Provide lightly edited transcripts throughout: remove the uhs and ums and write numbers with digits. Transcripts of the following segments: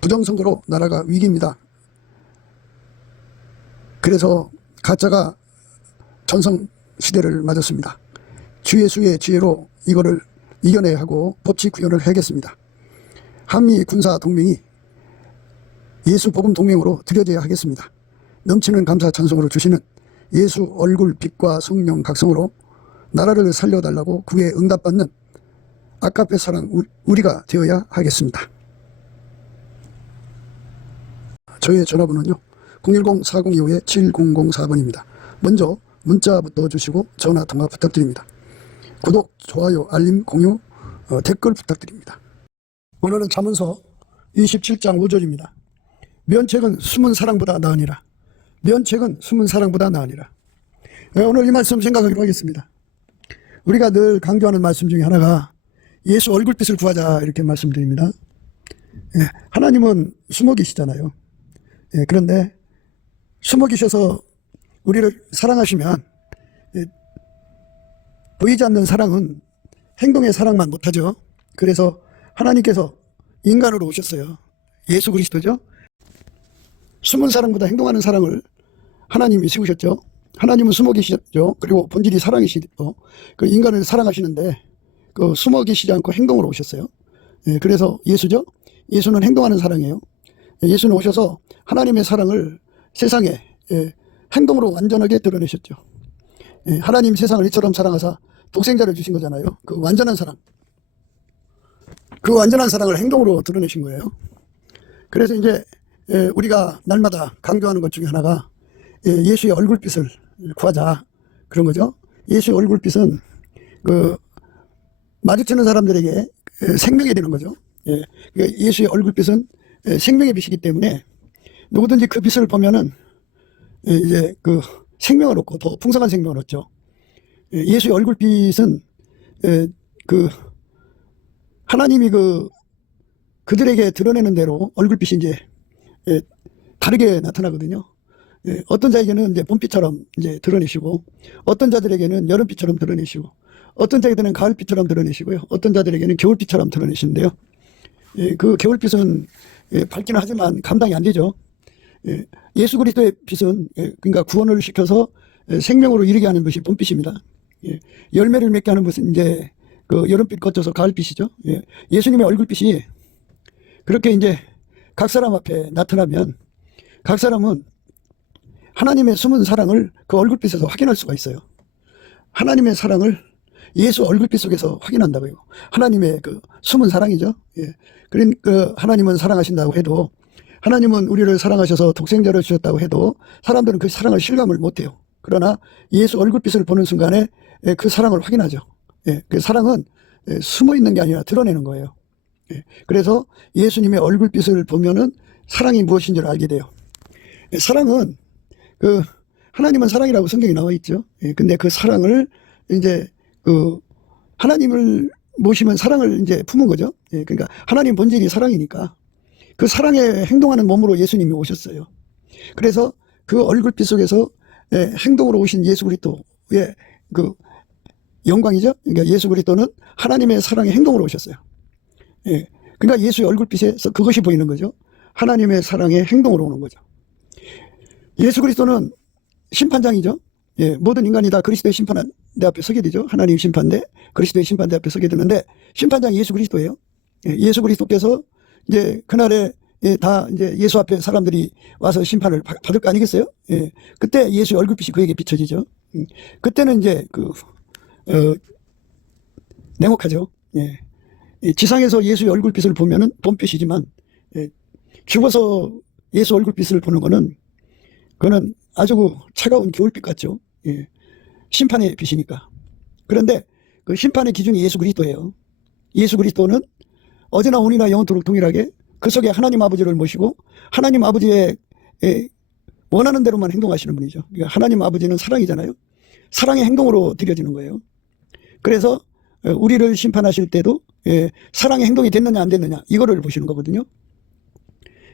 부정선거로 나라가 위기입니다. 그래서 가짜가 전성시대를 맞았습니다. 주예수의 지혜로 이거를 이겨내야 하고 법치 구현을 해야겠습니다. 한미 군사 동맹이 예수 복음 동맹으로 들여져야 하겠습니다. 넘치는 감사 찬송으로 주시는 예수 얼굴 빛과 성령 각성으로 나라를 살려달라고 구에 응답받는 아카페 사랑 우리가 되어야 하겠습니다. 저의 전화번호는요 010-4025-7004번입니다. 먼저 문자부터 주시고 전화통화 부탁드립니다. 구독, 좋아요, 알림, 공유, 댓글 부탁드립니다. 오늘은 잠언서 27장 5절입니다. 면책은 숨은 사랑보다 나으니라. 면책은 숨은 사랑보다 나으니라. 오늘 이 말씀 생각하기로 하겠습니다. 우리가 늘 강조하는 말씀 중에 하나가 예수 얼굴빛을 구하자 이렇게 말씀드립니다. 하나님은 숨어 계시잖아요. 그런데 숨어 계셔서 우리를 사랑하시면 보이지 않는 사랑은 행동의 사랑만 못하죠. 그래서 하나님께서 인간으로 오셨어요. 예수 그리스도죠. 숨은 사랑보다 행동하는 사랑을 하나님이 세우셨죠. 하나님은 숨어 계시죠. 그리고 본질이 사랑이시고 그 인간을 사랑하시는데 그 숨어 계시지 않고 행동으로 오셨어요. 그래서 예수죠. 예수는 행동하는 사랑이에요. 예수는 오셔서 하나님의 사랑을 세상에 행동으로 완전하게 드러내셨죠. 하나님 세상을 이처럼 사랑하사 독생자를 주신 거잖아요. 그 완전한 사랑. 그 완전한 사랑을 행동으로 드러내신 거예요. 그래서 이제 우리가 날마다 강조하는 것 중에 하나가 예수의 얼굴빛을 구하자 그런 거죠. 예수의 얼굴빛은 그 마주치는 사람들에게 생명이 되는 거죠. 예수의 얼굴빛은 생명의 빛이기 때문에 누구든지 그 빛을 보면은 이제 그 생명을 얻고 더 풍성한 생명을 얻죠. 예수의 얼굴빛은 그 하나님이 그들에게 드러내는 대로 얼굴빛이 이제 다르게 나타나거든요. 어떤 자에게는 이제 봄빛처럼 이제 드러내시고, 어떤 자들에게는 여름빛처럼 드러내시고, 어떤 자에게는 가을빛처럼 드러내시고요. 어떤 자들에게는 겨울빛처럼 드러내시는데요. 그 겨울빛은 밝기는 하지만 감당이 안 되죠. 예수 그리스도의 빛은 그러니까 구원을 시켜서 생명으로 이르게 하는 것이 봄빛입니다. 열매를 맺게 하는 것은 이제 그 여름빛 거쳐서 가을빛이죠. 예수님의 얼굴빛이 그렇게 이제 각 사람 앞에 나타나면 각 사람은 하나님의 숨은 사랑을 그 얼굴빛에서 확인할 수가 있어요. 하나님의 사랑을 예수 얼굴빛 속에서 확인한다고요. 하나님의 그 숨은 사랑이죠. 그러니까 하나님은 사랑하신다고 해도, 하나님은 우리를 사랑하셔서 독생자를 주셨다고 해도 사람들은 그 사랑을 실감을 못해요. 그러나 예수 얼굴빛을 보는 순간에 그 사랑을 확인하죠. 그 사랑은 숨어 있는 게 아니라 드러내는 거예요. 그래서 예수님의 얼굴빛을 보면은 사랑이 무엇인지를 알게 돼요. 사랑은 그 하나님은 사랑이라고 성경에 나와 있죠. 근데 그 사랑을 이제 그 하나님을 모시면 사랑을 이제 품은 거죠. 그러니까 하나님 본질이 사랑이니까 그 사랑에 행동하는 몸으로 예수님이 오셨어요. 그래서 그 얼굴빛 속에서 행동으로 오신 예수 그리스도의 그 영광이죠. 그러니까 예수 그리스도는 하나님의 사랑의 행동으로 오셨어요. 그러니까 예수의 얼굴빛에서 그것이 보이는 거죠. 하나님의 사랑의 행동으로 오는 거죠. 예수 그리스도는 심판장이죠. 모든 인간이 다 그리스도의 심판대 앞에 서게 되죠. 하나님 심판대, 그리스도의 심판대 앞에 서게 되는데 심판장이 예수 그리스도예요. 예수 그리스도께서 이제 그날에 다 이제 예수 앞에 사람들이 와서 심판을 받을 거 아니겠어요? 그때 예수의 얼굴빛이 그에게 비춰지죠. 그때는 이제 냉혹하죠. 지상에서 예수의 얼굴빛을 보면은 봄빛이지만 죽어서 예수 얼굴빛을 보는 그거는 아주 차가운 겨울빛 같죠. 심판의 빛이니까. 그런데 그 심판의 기준이 예수 그리스도예요. 예수 그리스도는 어제나 오늘이나 영원토록 동일하게 그 속에 하나님 아버지를 모시고 하나님 아버지의 원하는 대로만 행동하시는 분이죠. 그러니까 하나님 아버지는 사랑이잖아요. 사랑의 행동으로 드려지는 거예요. 그래서 우리를 심판하실 때도 사랑의 행동이 됐느냐 안 됐느냐 이거를 보시는 거거든요.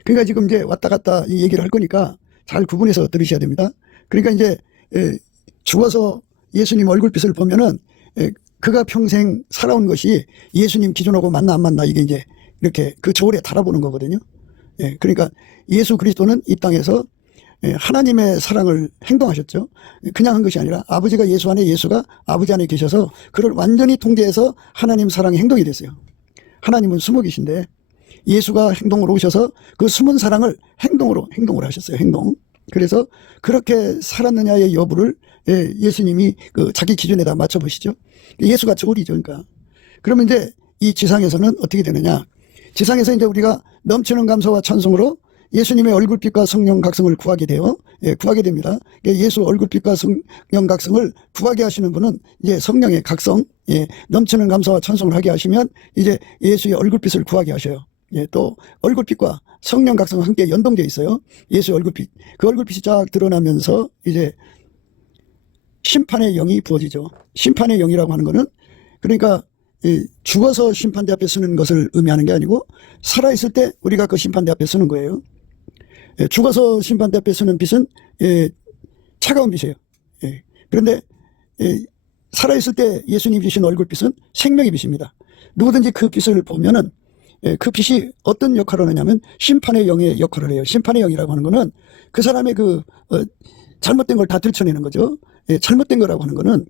그러니까 지금 이제 왔다 갔다 이 얘기를 할 거니까 잘 구분해서 들으셔야 됩니다. 그러니까 이제 죽어서 예수님 얼굴빛을 보면은 그가 평생 살아온 것이 예수님 기준하고 맞나 안 맞나 이게 이제 이렇게 그 저울에 달아보는 거거든요. 예, 그러니까 예수 그리스도는 이 땅에서 하나님의 사랑을 행동하셨죠. 그냥 한 것이 아니라 아버지가 예수 안에, 예수가 아버지 안에 계셔서 그를 완전히 통제해서 하나님 사랑의 행동이 됐어요. 하나님은 숨어 계신데 예수가 행동으로 오셔서 그 숨은 사랑을 행동을 하셨어요. 행동. 그래서 그렇게 살았느냐의 여부를 예수님이 그 자기 기준에다 맞춰보시죠. 예수가 저울이죠. 그러니까. 그러면 이제 이 지상에서는 어떻게 되느냐. 지상에서 이제 우리가 넘치는 감사와 찬송으로 예수님의 얼굴빛과 성령 각성을 구하게 돼요. 구하게 됩니다. 예수 얼굴빛과 성령 각성을 구하게 하시는 분은 이제 성령의 각성, 넘치는 감사와 찬송을 하게 하시면 이제 예수의 얼굴빛을 구하게 하셔요. 또 얼굴빛과 성령 각성은 함께 연동되어 있어요. 예수의 얼굴빛. 그 얼굴빛이 쫙 드러나면서 이제 심판의 영이 부어지죠. 심판의 영이라고 하는 것은 그러니까 죽어서 심판대 앞에 서는 것을 의미하는 게 아니고 살아있을 때 우리가 그 심판대 앞에 서는 거예요. 죽어서 심판대 앞에 서는 빛은 차가운 빛이에요. 그런데 살아있을 때 예수님 주신 얼굴빛은 생명의 빛입니다. 누구든지 그 빛을 보면은 그 빛이 어떤 역할을 하냐면 심판의 영의 역할을 해요. 심판의 영이라고 하는 거는 그 사람의 잘못된 걸 다 들춰내는 거죠. 잘못된 거라고 하는 거는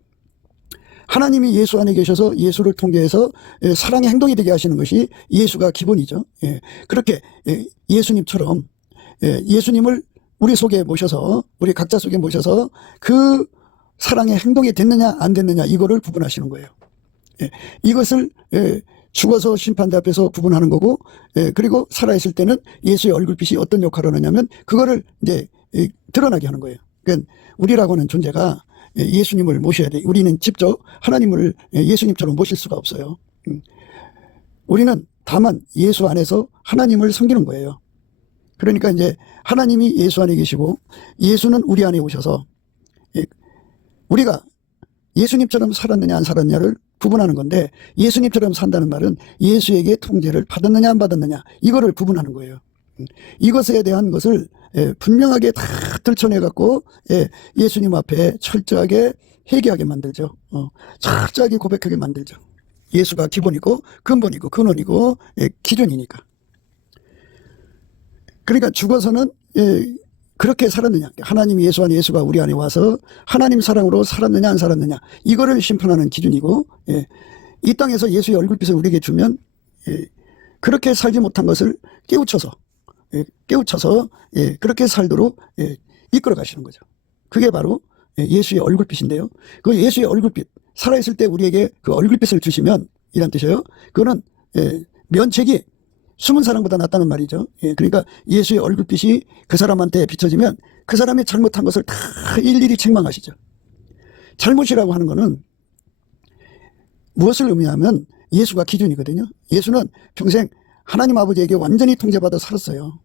하나님이 예수 안에 계셔서 예수를 통해서 사랑의 행동이 되게 하시는 것이 예수가 기본이죠. 그렇게 예수님처럼 예수님을 우리 속에 모셔서 우리 각자 속에 모셔서 그 사랑의 행동이 됐느냐 안 됐느냐 이거를 구분하시는 거예요. 이것을 죽어서 심판대 앞에서 구분하는 거고 그리고 살아있을 때는 예수의 얼굴빛이 어떤 역할을 하냐면 그거를 이제 드러나게 하는 거예요. 그러니까 우리라고 하는 존재가 예수님을 모셔야 돼. 우리는 직접 하나님을 예수님처럼 모실 수가 없어요. 우리는 다만 예수 안에서 하나님을 섬기는 거예요. 그러니까 이제 하나님이 예수 안에 계시고 예수는 우리 안에 오셔서 우리가 예수님처럼 살았느냐 안 살았느냐를 구분하는 건데 예수님처럼 산다는 말은 예수에게 통제를 받았느냐 안 받았느냐 이거를 구분하는 거예요. 이것에 대한 것을 분명하게 다 들춰내갖고 예수님 앞에 철저하게 회개하게 만들죠. 철저하게 고백하게 만들죠. 예수가 기본이고 근본이고 근원이고 기준이니까. 그러니까 죽어서는 그렇게 살았느냐. 하나님 예수 안에 예수가 우리 안에 와서 하나님 사랑으로 살았느냐 안 살았느냐. 이거를 심판하는 기준이고 이 땅에서 예수의 얼굴빛을 우리에게 주면 그렇게 살지 못한 것을 깨우쳐서 그렇게 살도록 이끌어 가시는 거죠. 그게 바로 예수의 얼굴빛인데요. 그 예수의 얼굴빛 살아있을 때 우리에게 그 얼굴빛을 주시면 이란 뜻이에요. 그거는 면책이 숨은 사람보다 낫다는 말이죠. 그러니까 예수의 얼굴빛이 그 사람한테 비춰지면 그 사람이 잘못한 것을 다 일일이 책망하시죠. 잘못이라고 하는 거는 무엇을 의미하면 예수가 기준이거든요. 예수는 평생 하나님 아버지에게 완전히 통제받아 살았어요.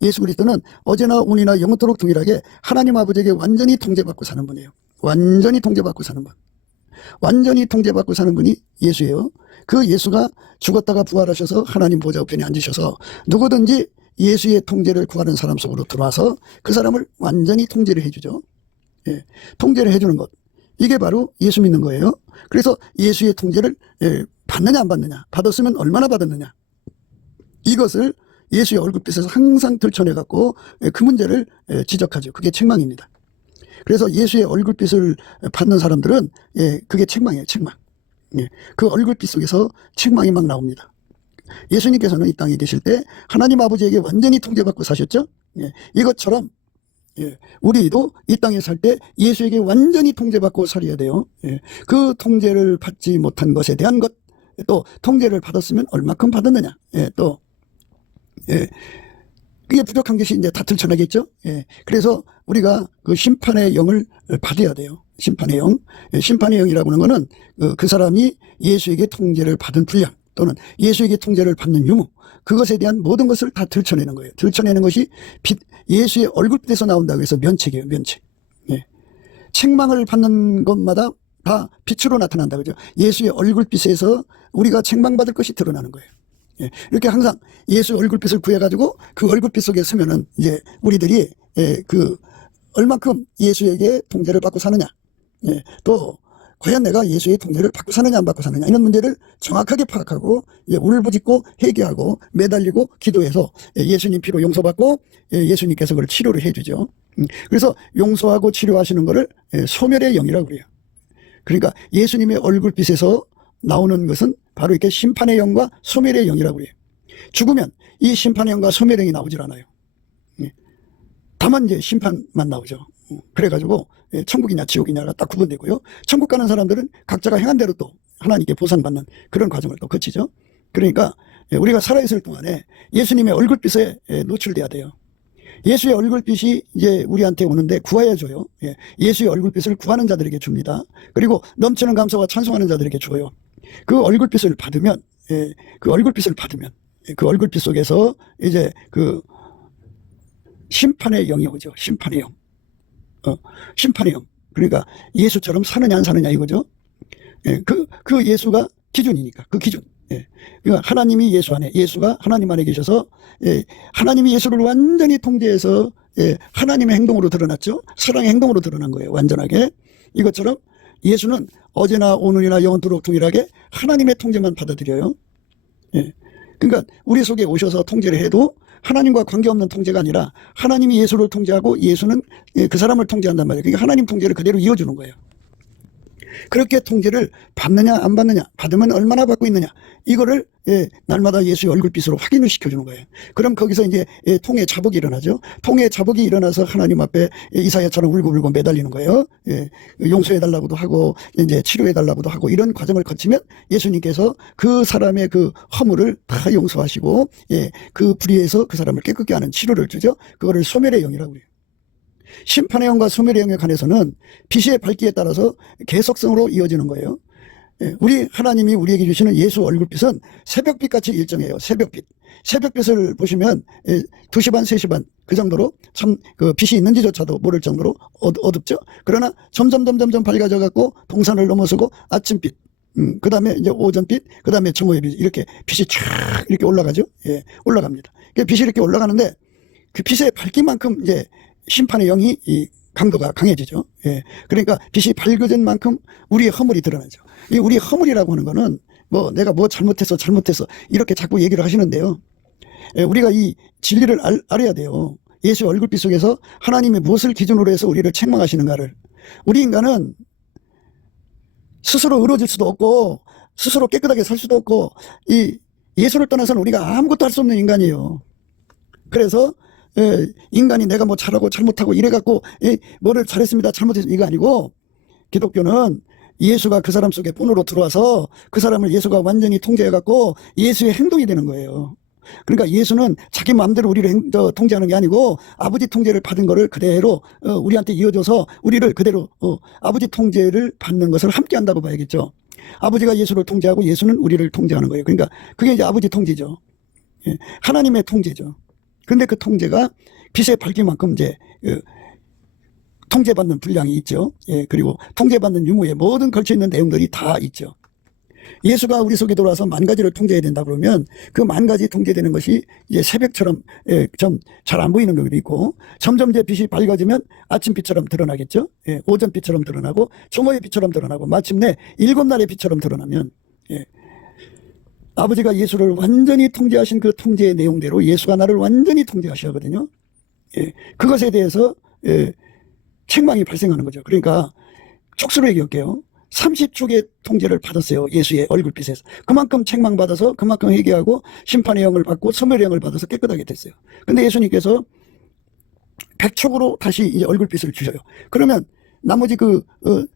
예수 그리스도는 어제나 오늘이나 영원토록 동일하게 하나님 아버지에게 완전히 통제받고 사는 분이에요. 완전히 통제받고 사는 분. 완전히 통제받고 사는 분이 예수예요. 그 예수가 죽었다가 부활하셔서 하나님 보좌 우편에 앉으셔서 누구든지 예수의 통제를 구하는 사람 속으로 들어와서 그 사람을 완전히 통제를 해주죠. 통제를 해주는 것. 이게 바로 예수 믿는 거예요. 그래서 예수의 통제를 받느냐 안 받느냐, 받았으면 얼마나 받았느냐, 이것을 예수의 얼굴빛에서 항상 들춰내갖고 그 문제를 지적하죠. 그게 책망입니다. 그래서 예수의 얼굴빛을 받는 사람들은 그게 책망이에요. 책망. 그 얼굴빛 속에서 책망이 막 나옵니다. 예수님께서는 이 땅에 계실 때 하나님 아버지에게 완전히 통제받고 사셨죠. 이것처럼 우리도 이 땅에 살 때 예수에게 완전히 통제받고 살아야 돼요. 그 통제를 받지 못한 것에 대한 것, 또 통제를 받았으면 얼마큼 받았느냐, 또 그게 부족한 것이 이제 다 들춰나겠죠. 그래서 우리가 그 심판의 영을 받아야 돼요. 심판의 영. 심판의 영이라고 하는 거는 그 사람이 예수에게 통제를 받은 분량 또는 예수에게 통제를 받는 유무, 그것에 대한 모든 것을 다 들춰내는 거예요. 들춰내는 것이 예수의 얼굴빛에서 나온다고 해서 면책이에요. 면책. 책망을 받는 것마다 다 빛으로 나타난다 그죠. 예수의 얼굴빛에서 우리가 책망받을 것이 드러나는 거예요. 이렇게 항상 예수 얼굴빛을 구해가지고 그 얼굴빛 속에 서면은 이제 우리들이 그 얼만큼 예수에게 통제를 받고 사느냐, 또 과연 내가 예수의 통제를 받고 사느냐 안 받고 사느냐 이런 문제를 정확하게 파악하고 울부짖고 회개하고 매달리고 기도해서 예수님 피로 용서받고 예수님께서 그걸 치료를 해주죠. 그래서 용서하고 치료하시는 거를 소멸의 영이라고 그래요. 그러니까 예수님의 얼굴빛에서 나오는 것은 바로 이렇게 심판의 영과 소멸의 영이라고 그래요. 죽으면 이 심판의 영과 소멸의 영이 나오질 않아요. 다만 이제 심판만 나오죠. 그래가지고 천국이냐 지옥이냐가 딱 구분되고요. 천국 가는 사람들은 각자가 행한 대로 또 하나님께 보상받는 그런 과정을 또 거치죠. 그러니까 우리가 살아있을 동안에 예수님의 얼굴빛에 노출돼야 돼요. 예수의 얼굴빛이 이제 우리한테 오는데 구하여 줘요. 예수의 얼굴빛을 구하는 자들에게 줍니다. 그리고 넘치는 감사와 찬송하는 자들에게 줘요. 그 얼굴빛을 받으면 그 얼굴빛 속에서 이제 그 심판의 영이 오죠. 심판의 영. 심판의 영. 그러니까 예수처럼 사느냐 안 사느냐 이거죠. 그 예수가 기준이니까 그 기준. 그러니까 하나님이 예수 안에, 예수가 하나님 안에 계셔서 하나님이 예수를 완전히 통제해서 하나님의 행동으로 드러났죠. 사랑의 행동으로 드러난 거예요. 완전하게. 이것처럼 예수는 어제나 오늘이나 영원토록 동일하게 하나님의 통제만 받아들여요. 그러니까 우리 속에 오셔서 통제를 해도 하나님과 관계없는 통제가 아니라 하나님이 예수를 통제하고 예수는 그 사람을 통제한단 말이에요. 그러니까 하나님 통제를 그대로 이어주는 거예요. 그렇게 통제를 받느냐 안 받느냐, 받으면 얼마나 받고 있느냐, 이거를 날마다 예수의 얼굴빛으로 확인을 시켜주는 거예요. 그럼 거기서 이제 통의 자복이 일어나죠. 통의 자복이 일어나서 하나님 앞에 이사야처럼 울고불고 매달리는 거예요. 용서해달라고도 하고 이제 치료해달라고도 하고 이런 과정을 거치면 예수님께서 그 사람의 그 허물을 다 용서하시고 그 불의에서 그 사람을 깨끗게 하는 치료를 주죠. 그거를 소멸의 영이라고 해요. 심판의 영과 소멸의 영에 관해서는 빛의 밝기에 따라서 계속성으로 이어지는 거예요. 우리 하나님이 우리에게 주시는 예수 얼굴빛은 새벽빛같이 일정해요. 새벽빛을 보시면 2시 반, 3시 반 그 정도로 참 그 빛이 있는지조차도 모를 정도로 어둡죠. 그러나 점점 밝아져 갖고 동산을 넘어서고 아침빛, 그 다음에 이제 오전빛, 그 다음에 정오의 빛, 이렇게 빛이 쫙 이렇게 올라가죠. 올라갑니다. 빛이 이렇게 올라가는데 그 빛의 밝기만큼 이제 심판의 영이 이 강도가 강해지죠. 그러니까 빛이 밝아진 만큼 우리의 허물이 드러나죠. 이 우리의 허물이라고 하는 거는 뭐 내가 뭐 잘못해서 이렇게 자꾸 얘기를 하시는데요. 우리가 이 진리를 알아야 돼요. 예수의 얼굴빛 속에서 하나님이 무엇을 기준으로 해서 우리를 책망하시는가를. 우리 인간은 스스로 의로워질 수도 없고 스스로 깨끗하게 살 수도 없고 이 예수를 떠나서는 우리가 아무것도 할 수 없는 인간이에요. 그래서 인간이 내가 뭐 잘하고 잘못하고 이래갖고 뭐를 잘했습니다 잘못했습니다 이거 아니고, 기독교는 예수가 그 사람 속에 본으로 들어와서 그 사람을 예수가 완전히 통제해갖고 예수의 행동이 되는 거예요. 그러니까 예수는 자기 마음대로 우리를 통제하는 게 아니고 아버지 통제를 받은 거를 그대로 우리한테 이어줘서 우리를 그대로 아버지 통제를 받는 것을 함께 한다고 봐야겠죠. 아버지가 예수를 통제하고 예수는 우리를 통제하는 거예요. 그러니까 그게 이제 아버지 통제죠. 하나님의 통제죠. 근데 그 통제가 빛의 밝기만큼 이제 통제받는 분량이 있죠. 그리고 통제받는 유무에 모든 걸쳐있는 내용들이 다 있죠. 예수가 우리 속에 들어와서 만 가지를 통제해야 된다 그러면 그 만 가지 통제되는 것이 이제 새벽처럼 좀 잘 안 보이는 것도 있고, 점점 이제 빛이 밝아지면 아침빛처럼 드러나겠죠. 오전빛처럼 드러나고 정오의 빛처럼 드러나고 마침내 7날의 빛처럼 드러나면 아버지가 예수를 완전히 통제하신 그 통제의 내용대로 예수가 나를 완전히 통제하시거든요. 그것에 대해서 책망이 발생하는 거죠. 그러니까 촉수로 얘기할게요. 30쪽의 통제를 받았어요. 예수의 얼굴빛에서. 그만큼 책망받아서 그만큼 회개하고 심판의 영을 받고 소멸의 영을 받아서 깨끗하게 됐어요. 근데 예수님께서 100촉으로 다시 이제 얼굴빛을 주셔요. 그러면 나머지 그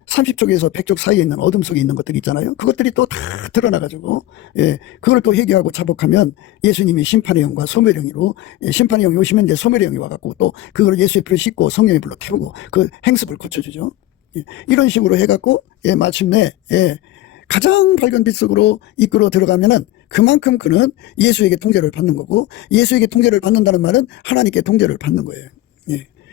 30쪽에서 100쪽 사이에 있는 어둠 속에 있는 것들이 있잖아요. 그것들이 또 다 드러나가지고 그걸 또 회개하고 자복하면 예수님이 심판의 영과 소멸의 영으로 심판의 영이 오시면 이제 소멸의 영이 와갖고 또 그걸 예수의 피로 씻고 성령의 불로 태우고 그 행습을 고쳐주죠. 이런 식으로 해갖고 마침내 가장 밝은 빛 속으로 이끌어 들어가면은 그만큼 그는 예수에게 통제를 받는 거고, 예수에게 통제를 받는다는 말은 하나님께 통제를 받는 거예요.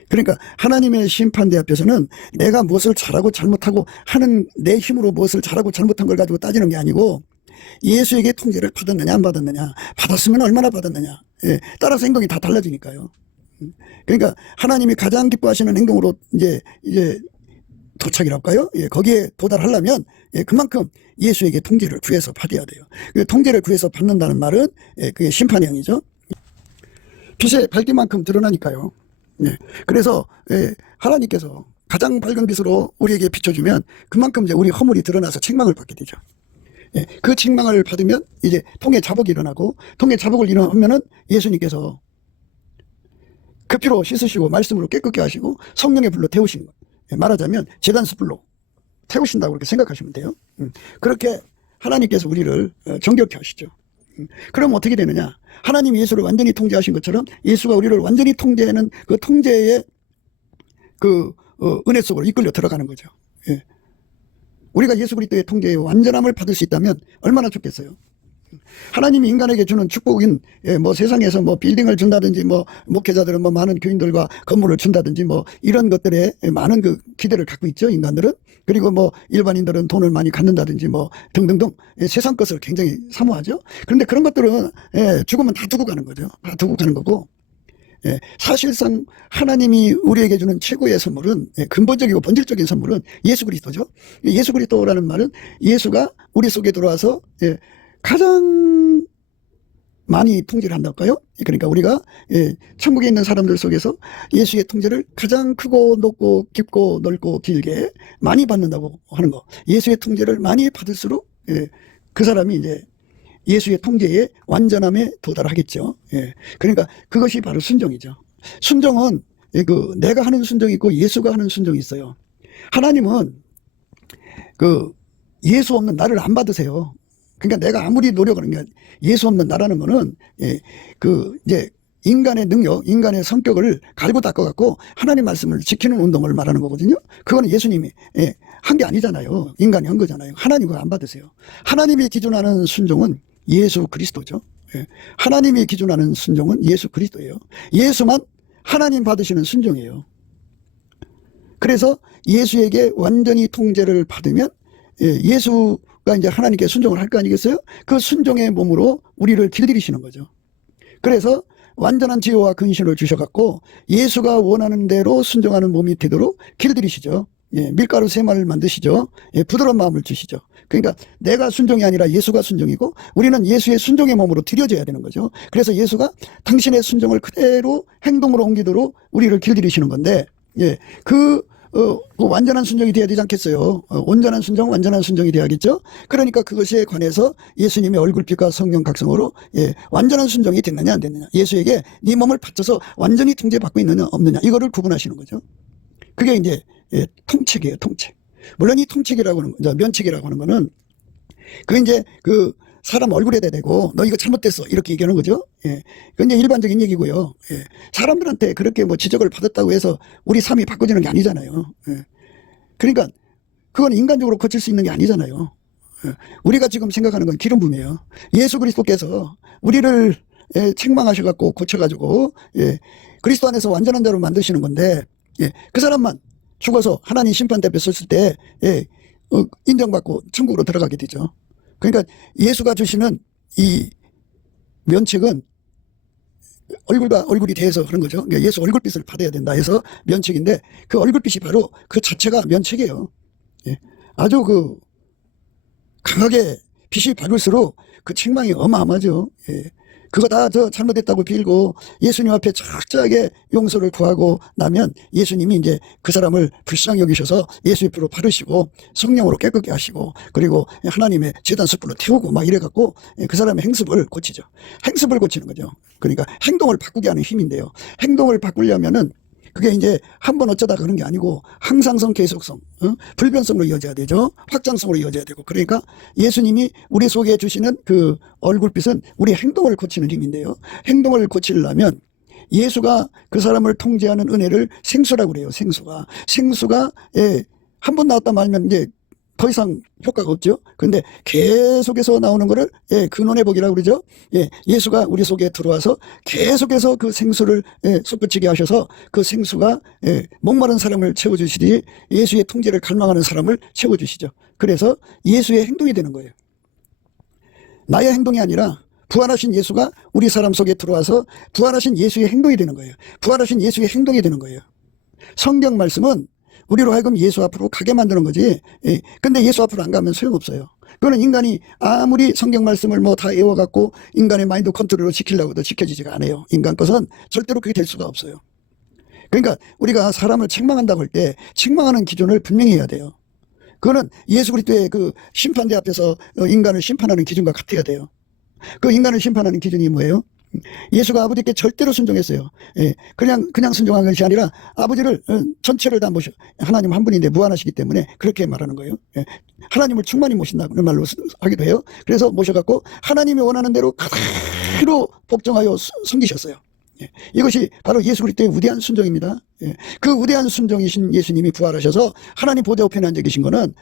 그러니까 하나님의 심판대 앞에서는 내가 무엇을 잘하고 잘못하고 하는 내 힘으로 무엇을 잘하고 잘못한 걸 가지고 따지는 게 아니고, 예수에게 통제를 받았느냐 안 받았느냐, 받았으면 얼마나 받았느냐, 따라서 행동이 다 달라지니까요. 그러니까 하나님이 가장 기뻐하시는 행동으로 이제 도착이랄까요? 예, 거기에 도달하려면 예, 그만큼 예수에게 통제를 구해서 받아야 돼요. 그 통제를 구해서 받는다는 말은 예, 그게 심판형이죠. 빛의 밝기만큼 드러나니까요. 예, 그래서 예, 하나님께서 가장 밝은 빛으로 우리에게 비춰주면 그만큼 이제 우리 허물이 드러나서 책망을 받게 되죠. 예, 그 책망을 받으면 이제 통의 자복이 일어나고, 통의 자복을 일어나면은 예수님께서 그 피로 씻으시고 말씀으로 깨끗게 하시고 성령의 불로 태우시는 거예요. 예, 말하자면 제단스불로 태우신다고 그렇게 생각하시면 돼요. 그렇게 하나님께서 우리를 정결케 하시죠. 그럼 어떻게 되느냐? 하나님이 예수를 완전히 통제하신 것처럼 예수가 우리를 완전히 통제하는 그 통제의 그 은혜 속으로 이끌려 들어가는 거죠. 예. 우리가 예수 그리스도의 통제의 완전함을 받을 수 있다면 얼마나 좋겠어요. 하나님이 인간에게 주는 축복인 뭐 세상에서 뭐 빌딩을 준다든지 뭐 목회자들은 뭐 많은 교인들과 건물을 준다든지 뭐 이런 것들에 많은 그 기대를 갖고 있죠, 인간들은. 그리고 뭐 일반인들은 돈을 많이 갖는다든지 뭐 등등등 세상 것을 굉장히 사모하죠. 그런데 그런 것들은 죽으면 다 두고 가는 거죠. 다 두고 가는 거고, 사실상 하나님이 우리에게 주는 최고의 선물은, 근본적이고 본질적인 선물은 예수 그리스도죠. 예수 그리스도라는 말은 예수가 우리 속에 들어와서 가장 많이 통제를 한달까요? 그러니까 우리가 천국에 있는 사람들 속에서 예수의 통제를 가장 크고 높고 깊고 넓고 길게 많이 받는다고 하는 거. 예수의 통제를 많이 받을수록 그 사람이 이제 예수의 통제의 완전함에 도달하겠죠. 그러니까 그것이 바로 순종이죠. 순종은 그 내가 하는 순종이 있고 예수가 하는 순종이 있어요. 하나님은 그 예수 없는 나를 안 받으세요. 그러니까 내가 아무리 노력을 하는 게 예수 없는 나라는 거는 그 이제 인간의 능력, 인간의 성격을 갈고 닦아갖고 하나님 말씀을 지키는 운동을 말하는 거거든요. 그거는 예수님이 한 게 아니잖아요. 인간이 한 거잖아요. 하나님 그거 안 받으세요. 하나님이 기준하는 순종은 예수 그리스도죠. 하나님이 기준하는 순종은 예수 그리스도예요. 예수만 하나님 받으시는 순종이에요. 그래서 예수에게 완전히 통제를 받으면 예수가 이제 하나님께 순종을 할 거 아니겠어요? 그 순종의 몸으로 우리를 길들이시는 거죠. 그래서 완전한 지혜와 근신을 주셔갖고 예수가 원하는 대로 순종하는 몸이 되도록 길들이시죠. 밀가루 3마리를 만드시죠. 부드러운 마음을 주시죠. 그러니까 내가 순종이 아니라 예수가 순종이고 우리는 예수의 순종의 몸으로 들여져야 되는 거죠. 그래서 예수가 당신의 순종을 그대로 행동으로 옮기도록 우리를 길들이시는 건데, 그 완전한 순종이 돼야 되지 않겠어요? 온전한 순종, 완전한 순종이 돼야겠죠? 그러니까 그것에 관해서 예수님의 얼굴빛과 성령 각성으로 완전한 순종이 됐느냐 안 됐느냐, 예수에게 네 몸을 바쳐서 완전히 통제받고 있느냐 없느냐, 이거를 구분하시는 거죠. 그게 이제 통책이에요, 통책. 물론 이 통책이라고 하는 거, 면책이라고 하는 거는 그 이제 그 사람 얼굴에 대고 너 이거 잘못됐어 이렇게 얘기하는 거죠. 그건 이제 일반적인 얘기고요. 사람들한테 그렇게 뭐 지적을 받았다고 해서 우리 삶이 바꿔지는 게 아니잖아요. 그러니까 그건 인간적으로 고칠 수 있는 게 아니잖아요. 우리가 지금 생각하는 건 기름 부음이에요. 예수 그리스도께서 우리를 책망하셔갖고 고쳐가지고 그리스도 안에서 완전한 자로 만드시는 건데, 그 사람만 죽어서 하나님 심판대 앞에 섰을 때 인정받고 천국으로 들어가게 되죠. 그러니까 예수가 주시는 이 면책은 얼굴과 얼굴이 대해서 그런 거죠. 그러니까 예수 얼굴빛을 받아야 된다 해서 면책인데, 그 얼굴빛이 바로 그 자체가 면책이에요. 아주 그 강하게 빛이 밝을수록 그 책망이 어마어마하죠. 그거 다 저 잘못했다고 빌고 예수님 앞에 착착하게 용서를 구하고 나면 예수님이 이제 그 사람을 불쌍히 여기셔서 예수의 피로 바르시고 성령으로 깨끗게 하시고 그리고 하나님의 제단 숯불로 태우고 막 이래갖고 그 사람의 행습을 고치죠. 행습을 고치는 거죠. 그러니까 행동을 바꾸게 하는 힘인데요. 행동을 바꾸려면은 그게 이제 한번 어쩌다 그런 게 아니고 항상성, 계속성, 불변성으로 이어져야 되죠. 확장성으로 이어져야 되고. 그러니까 예수님이 우리 속에 주시는 그 얼굴빛은 우리 행동을 고치는 힘인데요. 행동을 고치려면 예수가 그 사람을 통제하는 은혜를 생수라고 그래요. 생수가 한 번 나왔다 말면 이제 더 이상 효과가 없죠. 근데 계속해서 나오는 거를 근원의 복이라고 그러죠. 예수가 우리 속에 들어와서 계속해서 그 생수를 솟구치게 하셔서 그 생수가 목마른 사람을 채워주시듯이 예수의 통제를 갈망하는 사람을 채워주시죠. 그래서 예수의 행동이 되는 거예요. 나의 행동이 아니라 부활하신 예수가 우리 사람 속에 들어와서 부활하신 예수의 행동이 되는 거예요. 부활하신 예수의 행동이 되는 거예요. 성경 말씀은 우리로 하여금 예수 앞으로 가게 만드는 거지. 예. 근데 예수 앞으로 안 가면 소용없어요. 그거는 인간이 아무리 성경 말씀을 뭐 다 외워갖고 인간의 마인드 컨트롤을 시키려고 해도 지켜지지가 않아요. 인간 것은 절대로 그게 될 수가 없어요. 그러니까 우리가 사람을 책망한다고 할 때 책망하는 기준을 분명히 해야 돼요. 그거는 예수 그리스도의 그 심판대 앞에서 인간을 심판하는 기준과 같아야 돼요. 그 인간을 심판하는 기준이 뭐예요? 예수가 아버지께 절대로 순종했어요. 예, 그냥 순종한 것이 아니라 아버지를 전체를 다 모셔. 하나님 한 분인데 무한하시기 때문에 그렇게 말하는 거예요. 예, 하나님을 충만히 모신다는 말로 하기도 해요. 그래서 모셔갖고 하나님이 원하는 대로 그대로 복종하여 섬기셨어요. 예, 이것이 바로 예수 그리스도의 위대한 순종입니다. 예, 그 위대한 순종이신 예수님이 부활하셔서 하나님 보좌 우편에 앉아 계신 거는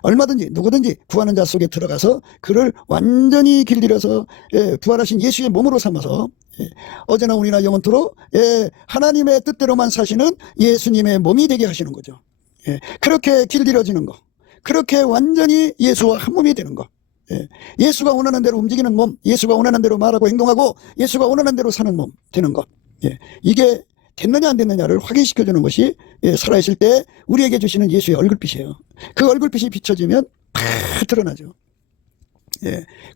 얼마든지 누구든지 구하는 자 속에 들어가서 그를 완전히 길들여서 부활하신 예수의 몸으로 삼아서 어제나 오늘이나 영원토록 하나님의 뜻대로만 사시는 예수님의 몸이 되게 하시는 거죠. 그렇게 길들여지는 거, 그렇게 완전히 예수와 한 몸이 되는 거, 예수가 원하는 대로 움직이는 몸, 예수가 원하는 대로 말하고 행동하고 예수가 원하는 대로 사는 몸 되는 것, 이게 됐느냐 안 됐느냐를 확인시켜주는 것이 살아있을 때 우리에게 주시는 예수의 얼굴빛이에요. 그 얼굴빛이 비춰지면 다 드러나죠.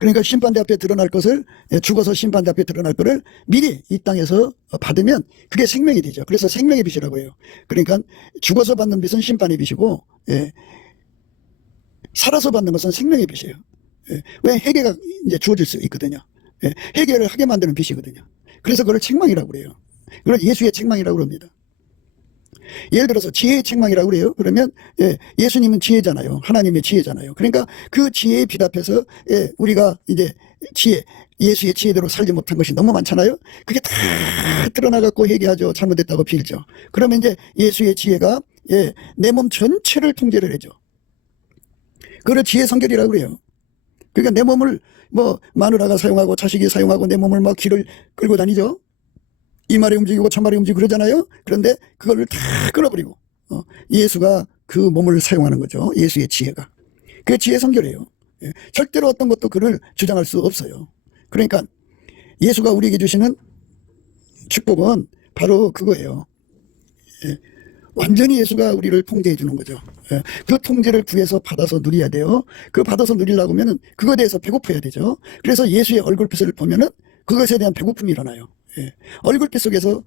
그러니까 심판대 앞에 드러날 것을, 죽어서 심판대 앞에 드러날 것을 미리 이 땅에서 받으면 그게 생명이 되죠. 그래서 생명의 빛이라고 해요. 그러니까 죽어서 받는 빛은 심판의 빛이고 살아서 받는 것은 생명의 빛이에요. 왜 회개가 이제 주어질 수 있거든요. 회개를 하게 만드는 빛이거든요. 그래서 그걸 책망이라고 그래요. 그걸 예수의 책망이라고 그럽니다. 예를 들어서 지혜의 책망이라고 그래요. 그러면 예수님은 지혜잖아요. 하나님의 지혜잖아요. 그러니까 그 지혜에 비답해서 우리가 이제 예수의 지혜대로 살지 못한 것이 너무 많잖아요. 그게 다 드러나갖고 회개하죠. 잘못됐다고 빌죠. 그러면 이제 예수의 지혜가 내 몸 전체를 통제를 해줘. 그걸 지혜 성결이라고 그래요. 그러니까 내 몸을 뭐 마누라가 사용하고 자식이 사용하고 내 몸을 막 길을 끌고 다니죠. 이말이 움직이고 저말이 움직이고 그러잖아요. 그런데 그거를 다 끊어버리고 예수가 그 몸을 사용하는 거죠. 예수의 지혜가. 그게 지혜 성결이에요. 절대로 어떤 것도 그를 주장할 수 없어요. 그러니까 예수가 우리에게 주시는 축복은 바로 그거예요. 완전히 예수가 우리를 통제해 주는 거죠. 그 통제를 구해서 받아서 누려야 돼요. 그 받아서 누리려고 하면 그거에 대해서 배고파야 되죠. 그래서 예수의 얼굴빛을 보면은 그것에 대한 배고픔이 일어나요. 얼굴빛 속에서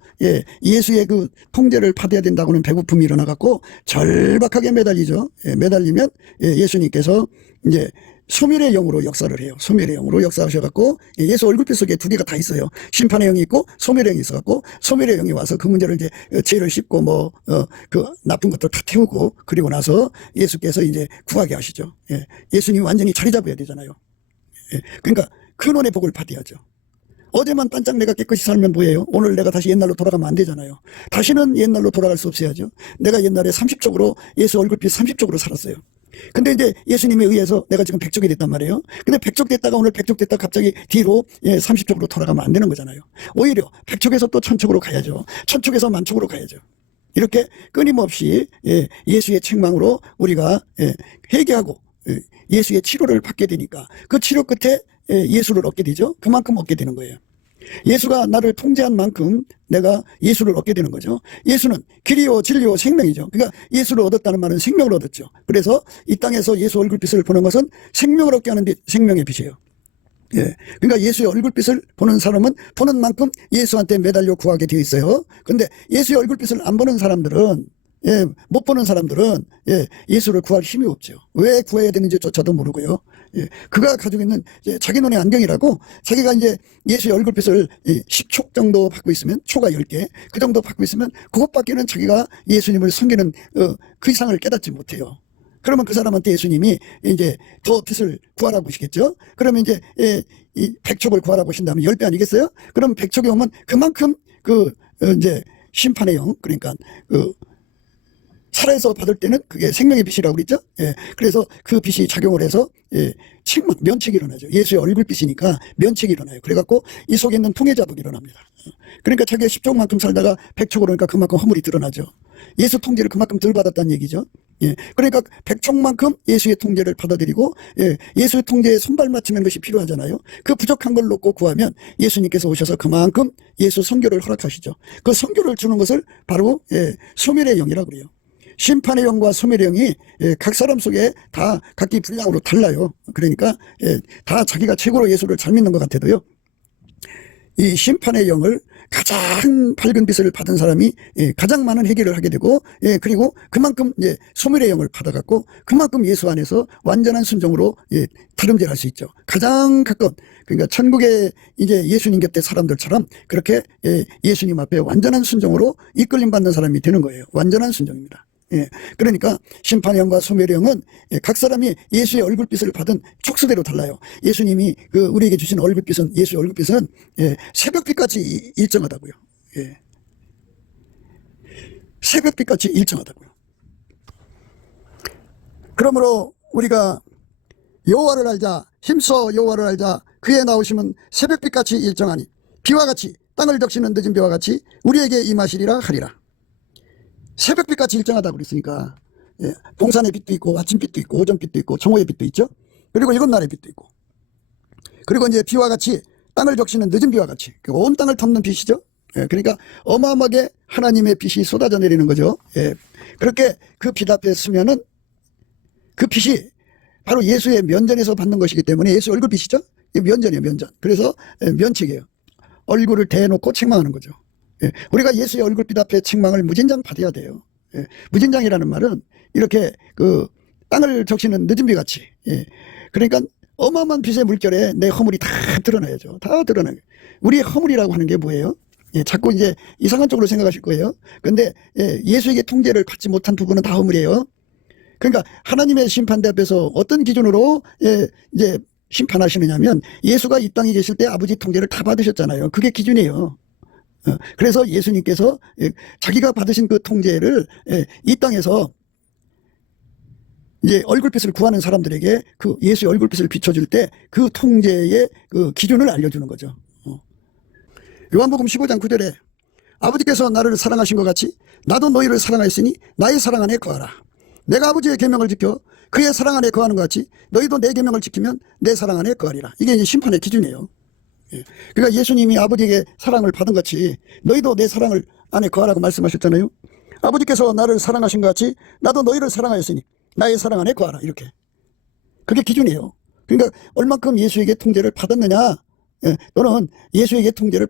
예수의 그 통제를 받아야 된다고는 배고픔이 일어나갖고 절박하게 매달리죠. 매달리면 예수님께서 이제 소멸의 영으로 역사를 해요. 소멸의 영으로 역사하셔갖고 예수 얼굴빛 속에 두 개가 다 있어요. 심판의 영이 있고 소멸의 영이 있어갖고 소멸의 영이 와서 그 문제를 이제 죄를 씻고 그 나쁜 것들 다 태우고 그리고 나서 예수께서 이제 구하게 하시죠. 예수님이 완전히 자리 잡아야 되잖아요. 그러니까 근원의 복을 받아야죠. 어제만 반짝 내가 깨끗이 살면 뭐예요? 오늘 내가 다시 옛날로 돌아가면 안 되잖아요. 다시는 옛날로 돌아갈 수 없어야죠. 내가 옛날에 30쪽으로 예수 얼굴빛 30쪽으로 살았어요. 근데 이제 예수님에 의해서 내가 지금 100쪽이 됐단 말이에요. 근데 100쪽 됐다가 오늘 100쪽 됐다 갑자기 뒤로 30쪽으로 돌아가면 안 되는 거잖아요. 오히려 100쪽에서 또 1000쪽으로 가야죠. 1000쪽에서 10,000쪽으로 가야죠. 이렇게 끊임없이 예수의 책망으로 우리가 회개하고 예수의 치료를 받게 되니까 그 치료 끝에 예수를 얻게 되죠. 그만큼 얻게 되는 거예요. 예수가 나를 통제한 만큼 내가 예수를 얻게 되는 거죠. 예수는 길이요 진리요 생명이죠. 그러니까 예수를 얻었다는 말은 생명을 얻었죠. 그래서 이 땅에서 예수 얼굴빛을 보는 것은 생명을 얻게 하는 데 생명의 빛이에요. 그러니까 예수의 얼굴빛을 보는 사람은 보는 만큼 예수한테 매달려 구하게 되어 있어요. 근데 예수의 얼굴빛을 안 보는 사람들은 못 보는 사람들은 예수를 구할 힘이 없죠. 왜 구해야 되는지조차도 모르고요. 그가 가지고 있는 자기 눈의 안경이라고 자기가 이제 예수의 얼굴빛을 10초 정도 받고 있으면 초가 10개 그 정도 받고 있으면 그것밖에는 자기가 예수님을 섬기는 그 이상을 깨닫지 못해요. 그러면 그 사람한테 예수님이 이제 더 빛을 구하라고 하시겠죠. 그러면 이제 이 100촉을 구하라고 하신다면 10배 아니겠어요? 그럼 100촉이 오면 그만큼 이제 심판의 영 그러니까 살아서 받을 때는 그게 생명의 빛이라고 그랬죠. 그래서 그 빛이 작용을 해서 책망, 면책이 일어나죠. 예수의 얼굴빛이니까 면책이 일어나요. 그래갖고 이 속에 있는 통해자복이 일어납니다. 그러니까 자기가 10족만큼 살다가 100촉으로 그러니까 그만큼 허물이 드러나죠. 예수 통제를 그만큼 덜 받았다는 얘기죠. 그러니까 100촉만큼 예수의 통제를 받아들이고 예수의 통제에 손발 맞추는 것이 필요하잖아요. 그 부족한 걸 놓고 구하면 예수님께서 오셔서 그만큼 예수 선교를 허락하시죠. 그 선교를 주는 것을 바로 소멸의 영이라고 그래요. 심판의 영과 소멸의 영이 각 사람 속에 다 각기 분량으로 달라요. 그러니까 다 자기가 최고로 예수를 잘 믿는 것 같아도요, 이 심판의 영을 가장 밝은 빛을 받은 사람이 가장 많은 해결을 하게 되고, 그리고 그만큼 소멸의 영을 받아갖고 그만큼 예수 안에서 완전한 순종으로 다름질할 수 있죠. 가장 가까운, 그러니까 천국에 이제 예수님 곁에 사람들처럼 그렇게 예수님 앞에 완전한 순종으로 이끌림 받는 사람이 되는 거예요. 완전한 순종입니다. 그러니까 심판의 영과 소멸의 영은 각 사람이 예수의 얼굴빛을 받은 촉수대로 달라요. 예수님이 우리에게 주신 얼굴빛은, 예수의 얼굴빛은 새벽빛같이 일정하다고요. 새벽빛같이 일정하다고요. 그러므로 우리가 여호와를 알자, 힘써 여호와를 알자, 그의 나오심은 새벽빛같이 일정하니 비와 같이, 땅을 적시는 늦은 비와 같이 우리에게 임하시리라 하리라. 새벽빛같이 일정하다고 그랬으니까, 동산의 빛도 있고 아침빛도 있고 오전빛도 있고 정오의 빛도 있죠. 그리고 일곱 날의 빛도 있고, 그리고 이제 비와 같이, 땅을 적시는 늦은 비와 같이, 온 땅을 덮는 빛이죠. 그러니까 어마어마하게 하나님의 빛이 쏟아져 내리는 거죠. 그렇게 그 빛 앞에 서면은 그 빛이 바로 예수의 면전에서 받는 것이기 때문에, 예수 얼굴빛이죠. 면전이에요, 면전. 그래서 면책이에요. 얼굴을 대놓고 책망하는 거죠. 우리가 예수의 얼굴빛 앞에 책망을 무진장 받아야 돼요. 무진장이라는 말은 이렇게 땅을 적시는 늦은 비 같이, 그러니까 어마어마한 빛의 물결에 내 허물이 다 드러나야죠. 다 드러나요. 우리의 허물이라고 하는 게 뭐예요? 자꾸 이제 이상한 쪽으로 생각하실 거예요. 그런데 예수에게 통제를 받지 못한 부분은 다 허물이에요. 그러니까 하나님의 심판대 앞에서 어떤 기준으로 이제 심판하시느냐면, 예수가 이 땅에 계실 때 아버지 통제를 다 받으셨잖아요. 그게 기준이에요. 그래서 예수님께서 자기가 받으신 그 통제를 이 땅에서 이제 얼굴빛을 구하는 사람들에게 그 예수의 얼굴빛을 비춰줄 때 그 통제의 그 기준을 알려주는 거죠. 요한복음 15장 9절에 아버지께서 나를 사랑하신 것 같이 나도 너희를 사랑하였으니 나의 사랑 안에 거하라. 내가 아버지의 계명을 지켜 그의 사랑 안에 거하는 것 같이 너희도 내 계명을 지키면 내 사랑 안에 거하리라. 이게 이제 심판의 기준이에요. 그러니까 예수님이 아버지에게 사랑을 받은 같이 너희도 내 사랑을 안에 거하라고 말씀하셨잖아요. 아버지께서 나를 사랑하신 것 같이 나도 너희를 사랑하였으니 나의 사랑 안에 거하라. 이렇게. 그게 기준이에요. 그러니까 얼만큼 예수에게 통제를 받았느냐, 또는 예수에게 통제를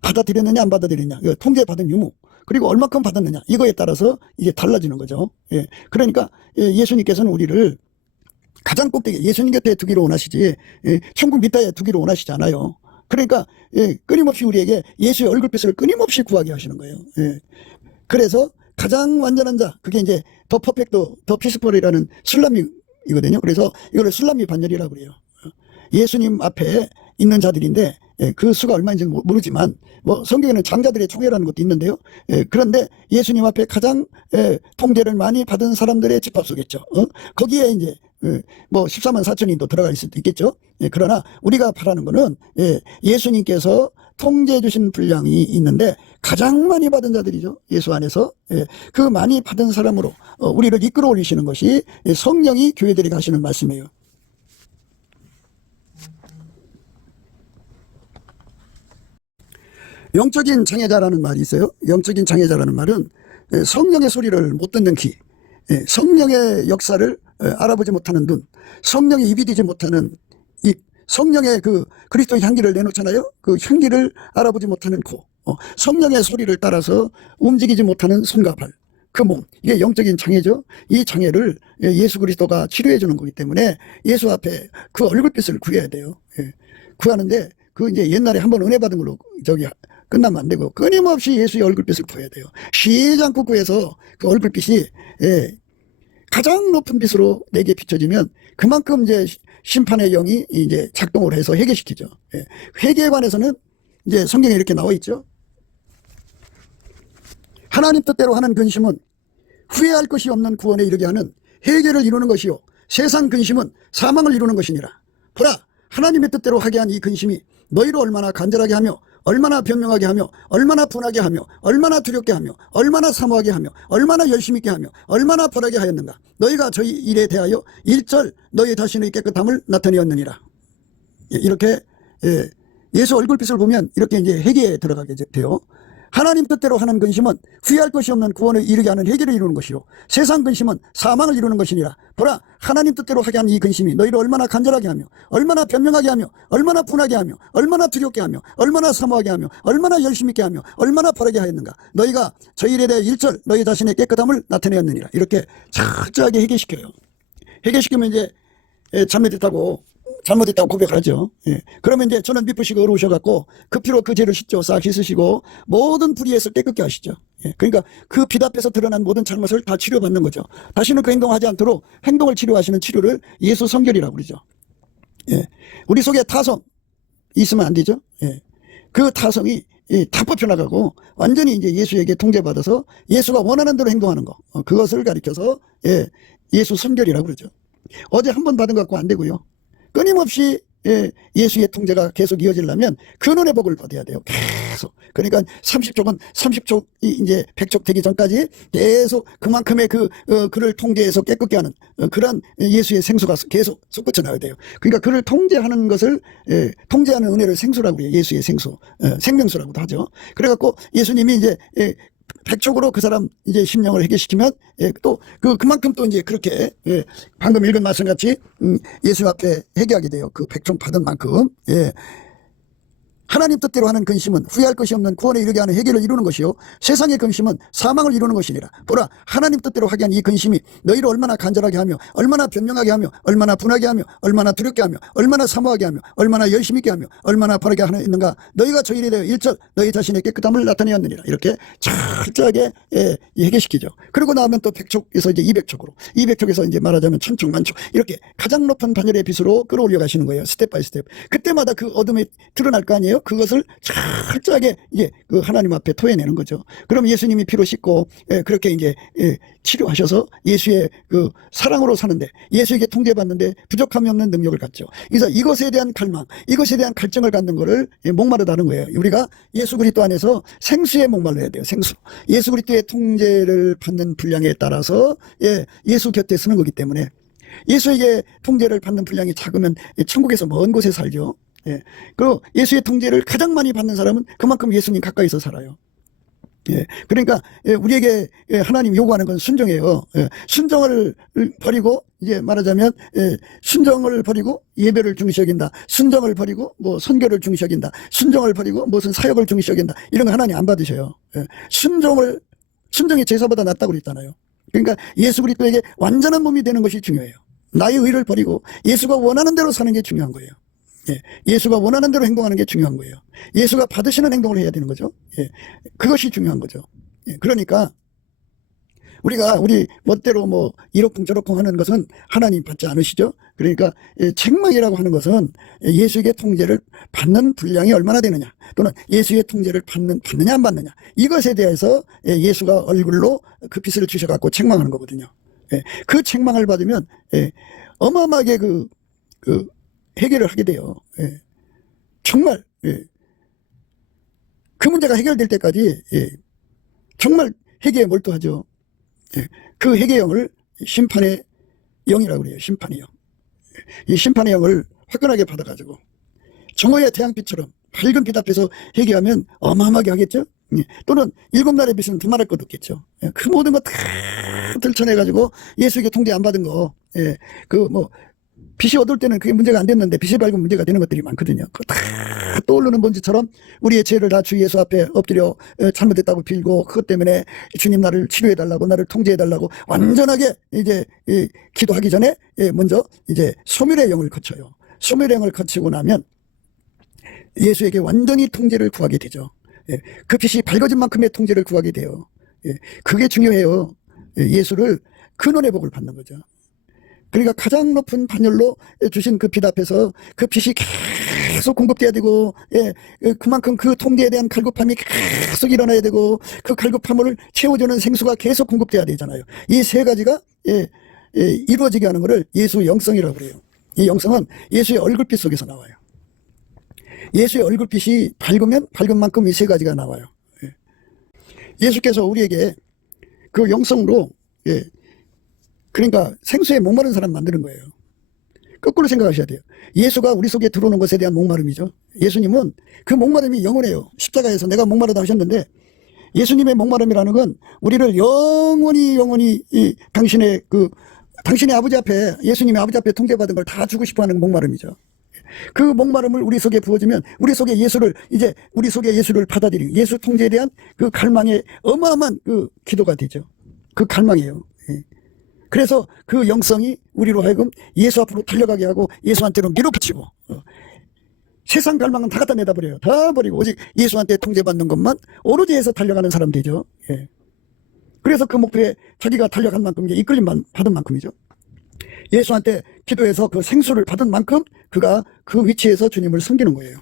받아들였느냐 안 받아들였느냐, 통제받은 유무, 그리고 얼만큼 받았느냐, 이거에 따라서 이게 달라지는 거죠. 그러니까 예수님께서는 우리를 가장 꼭대기 예수님 곁에 두기를 원하시지 천국 밑에 두기를 원하시지 않아요. 그러니까 끊임없이 우리에게 예수의 얼굴빛을 끊임없이 구하게 하시는 거예요. 그래서 가장 완전한 자, 그게 이제 더 퍼펙트, 더 피스풀이라는 술람이거든요. 그래서 이거를 술람이 반열이라고 그래요. 예수님 앞에 있는 자들인데 그 수가 얼마인지 모르지만 뭐 성경에는 장자들의 총회라는 것도 있는데요. 그런데 예수님 앞에 가장 통제를 많이 받은 사람들의 집합소겠죠. 거기에 이제 뭐 14만 4천인도 들어갈 수도 있겠죠. 그러나 우리가 바라는 거는 예수님께서 통제해 주신 분량이 있는데 가장 많이 받은 자들이죠. 예수 안에서 그 많이 받은 사람으로 우리를 이끌어 올리시는 것이 성령이 교회들에게 하시는 말씀이에요. 영적인 장애자라는 말이 있어요. 영적인 장애자라는 말은 성령의 소리를 못 듣는 귀, 성령의 역사를 알아보지 못하는 눈, 성령의 입이 되지 못하는 입, 성령의 그 그리스도의 향기를 내놓잖아요. 그 향기를 알아보지 못하는 코, 성령의 소리를 따라서 움직이지 못하는 손과 발, 그 몸, 이게 영적인 장애죠. 이 장애를 예수 그리스도가 치료해 주는 거기 때문에 예수 앞에 그 얼굴빛을 구해야 돼요. 구하는데 그 이제 옛날에 한번 은혜 받은 걸로 끝나면 안 되고 끊임없이 예수의 얼굴빛을 구해야 돼요. 쉬지 않고 구해서 그 얼굴빛이 가장 높은 빛으로 내게 비춰지면 그만큼 이제 심판의 영이 이제 작동을 해서 회개시키죠. 회개에 관해서는 이제 성경에 이렇게 나와 있죠. 하나님 뜻대로 하는 근심은 후회할 것이 없는 구원에 이르게 하는 회개를 이루는 것이요 세상 근심은 사망을 이루는 것이니라. 보라, 하나님의 뜻대로 하게 한 이 근심이 너희를 얼마나 간절하게 하며 얼마나 변명하게 하며 얼마나 분하게 하며 얼마나 두렵게 하며 얼마나 사모하게 하며 얼마나 열심히 있게 하며 얼마나 벌하게 하였는가. 너희가 저희 일에 대하여 일절 너희 자신의 깨끗함을 나타내었느니라. 이렇게 예수 얼굴빛을 보면 이렇게 이제 회개에 들어가게 돼요. 하나님 뜻대로 하는 근심은 후회할 것이 없는 구원을 이루게 하는 해결을 이루는 것이요 세상 근심은 사망을 이루는 것이니라. 보라, 하나님 뜻대로 하게 한 이 근심이 너희를 얼마나 간절하게 하며 얼마나 변명하게 하며 얼마나 분하게 하며 얼마나 두렵게 하며 얼마나 사모하게 하며 얼마나 열심 있게 하며 얼마나 바르게 하였는가. 너희가 저 일에 대해 일절 너희 자신의 깨끗함을 나타내었느니라. 이렇게 철저하게 해결시켜요. 해결시키면 이제 잘못했다고 고백하죠. 예. 그러면 이제 저는 미쁘시고 어려우셔갖고 그 피로 그 죄를 씻죠. 싹 씻으시고 모든 불의에서 깨끗게 하시죠. 예. 그러니까 그 빛 앞에서 드러난 모든 잘못을 다 치료받는 거죠. 다시는 그 행동하지 않도록 행동을 치료하시는 치료를 예수 성결이라고 그러죠. 예. 우리 속에 타성 있으면 안 되죠. 예. 그 타성이 다 뽑혀나가고 완전히 이제 예수에게 통제받아서 예수가 원하는 대로 행동하는 거. 그것을 가리켜서 예수 성결이라고 그러죠. 어제 한 번 받은 것 갖고 안 되고요. 끊임없이 예수의 통제가 계속 이어지려면 근원의 복을 받아야 돼요. 계속. 그러니까 30족이 이제 100족 되기 전까지 계속 그만큼의 그를 통제해서 깨끗게 하는 그런 예수의 생수가 계속 솟구쳐 나와야 돼요. 그러니까 그를 통제하는 것을 통제하는 은혜를 생수라고 해요. 예수의 생수, 생명수라고도 하죠. 그래갖고 예수님이 이제 100족으로 그 사람 이제 심령을 해결시키면 또 그만큼 또 이제 그렇게 방금 읽은 말씀 같이 예수 앞에 회개하게 돼요. 그 100족 받은 만큼. 하나님 뜻대로 하는 근심은 후회할 것이 없는 구원에 이르게 하는 해결을 이루는 것이요 세상의 근심은 사망을 이루는 것이니라. 보라, 하나님 뜻대로 하게 한 이 근심이 너희를 얼마나 간절하게 하며 얼마나 변명하게 하며 얼마나 분하게 하며 얼마나 두렵게 하며 얼마나 사모하게 하며 얼마나 열심히 있게 하며 얼마나 바르게 하였는가. 너희가 저 일에 대해 일절 너희 자신의 깨끗함을 나타내었느니라. 이렇게 철저하게 해결시키죠. 그러고 나오면 또 100족에서 이제 200족으로 200족에서 이제 말하자면 1000족 만족 이렇게 가장 높은 단열의 빛으로 끌어올려 가시는 거예요. 스텝 바이 스텝. 그때마다 그 어둠이 드러날 거 아니에요. 그것을 철저하게 이제 그 하나님 앞에 토해내는 거죠. 그럼 예수님이 피로 씻고 그렇게 이제 치료하셔서 예수의 그 사랑으로 사는데 예수에게 통제받는데 부족함이 없는 능력을 갖죠. 그래서 이것에 대한 갈망, 이것에 대한 갈증을 갖는 거를 목마르다는 거예요. 우리가 예수 그리스도 안에서 생수에 목말라야 돼요. 생수. 예수 그리스도의 통제를 받는 분량에 따라서 예수 곁에 서는 거기 때문에 예수에게 통제를 받는 분량이 작으면 천국에서 먼 곳에 살죠. 그리고 예수의 통제를 가장 많이 받는 사람은 그만큼 예수님 가까이서 살아요. 그러니까 우리에게 하나님 요구하는 건 순종이에요. 순종을 버리고 이제 말하자면 순종을 버리고 예배를 중시 여긴다. 순종을 버리고 뭐 선교를 중시 여긴다. 순종을 버리고 무슨 사역을 중시 여긴다. 이런 거 하나님 안 받으셔요. 순종이 제사보다 낫다고 그랬잖아요. 그러니까 예수 그리스도에게 완전한 몸이 되는 것이 중요해요. 나의 의를 버리고 예수가 원하는 대로 사는 게 중요한 거예요. 예수가 원하는 대로 행동하는 게 중요한 거예요. 예수가 받으시는 행동을 해야 되는 거죠. 그것이 중요한 거죠. 그러니까 우리가 우리 멋대로 뭐 이러쿵 저러쿵 하는 것은 하나님 받지 않으시죠. 그러니까 책망이라고 하는 것은 예수에게 통제를 받는 분량이 얼마나 되느냐 또는 예수의 통제를 받느냐 안 받느냐 이것에 대해서 예수가 얼굴로 그 빛을 주셔갖고 책망하는 거거든요. 그 책망을 받으면 어마어마하게 그 해결을 하게 돼요. 정말 그 문제가 해결될 때까지 정말 회개에 몰두하죠. 그 회개의 영을 심판의 영이라고 그래요. 심판의 영. 이 심판의 영을 화끈하게 받아가지고 정오의 태양빛처럼 밝은 빛 앞에서 회개하면 어마어마하게 하겠죠. 또는 7날의 빛은 두말할 것 없겠죠. 그 모든 거 다 들춰내가지고 예수에게 통제 안 받은 거 빛이 어두울 때는 그게 문제가 안 됐는데 빛이 밝으면 문제가 되는 것들이 많거든요. 그거 다 떠오르는 먼지처럼 우리의 죄를 다 주 예수 앞에 엎드려 잘못했다고 빌고 그것 때문에 주님 나를 치료해달라고 나를 통제해달라고 완전하게 이제 기도하기 전에 먼저 이제 소멸의 영을 거쳐요. 소멸의 영을 거치고 나면 예수에게 완전히 통제를 구하게 되죠. 그 빛이 밝아진 만큼의 통제를 구하게 돼요. 그게 중요해요. 예수를 근원의 복을 받는 거죠. 그러니까 가장 높은 반열로 주신 그 빛 앞에서 그 빛이 계속 공급돼야 되고 그만큼 그 통제에 대한 갈급함이 계속 일어나야 되고 그 갈급함을 채워주는 생수가 계속 공급돼야 되잖아요. 이 세 가지가 이루어지게 하는 것을 예수 영성이라고 그래요. 이 영성은 예수의 얼굴빛 속에서 나와요. 예수의 얼굴빛이 밝으면 밝은 만큼 이 세 가지가 나와요. 예수께서 우리에게 그 영성으로 그러니까 생수에 목마른 사람 만드는 거예요. 거꾸로 생각하셔야 돼요. 예수가 우리 속에 들어오는 것에 대한 목마름이죠. 예수님은 그 목마름이 영원해요. 십자가에서 내가 목마르다 하셨는데 예수님의 목마름이라는 건 우리를 영원히 당신의 아버지 앞에, 예수님의 아버지 앞에 통제받은 걸 다 주고 싶어 하는 목마름이죠. 그 목마름을 우리 속에 부어주면 우리 속에 예수를 받아들이는 예수 통제에 대한 그 갈망의 어마어마한 그 기도가 되죠. 그 갈망이에요. 그래서 그 영성이 우리로 하여금 예수 앞으로 달려가게 하고 예수한테로 밀어붙이고, 세상 갈망은 다 갖다 내다 버려요. 다 버리고 오직 예수한테 통제받는 것만 오로지 해서 달려가는 사람 되죠. 그래서 그 목표에 자기가 달려간 만큼, 이제 이끌림 받은 만큼이죠. 예수한테 기도해서 그 생수를 받은 만큼 그가 그 위치에서 주님을 섬기는 거예요.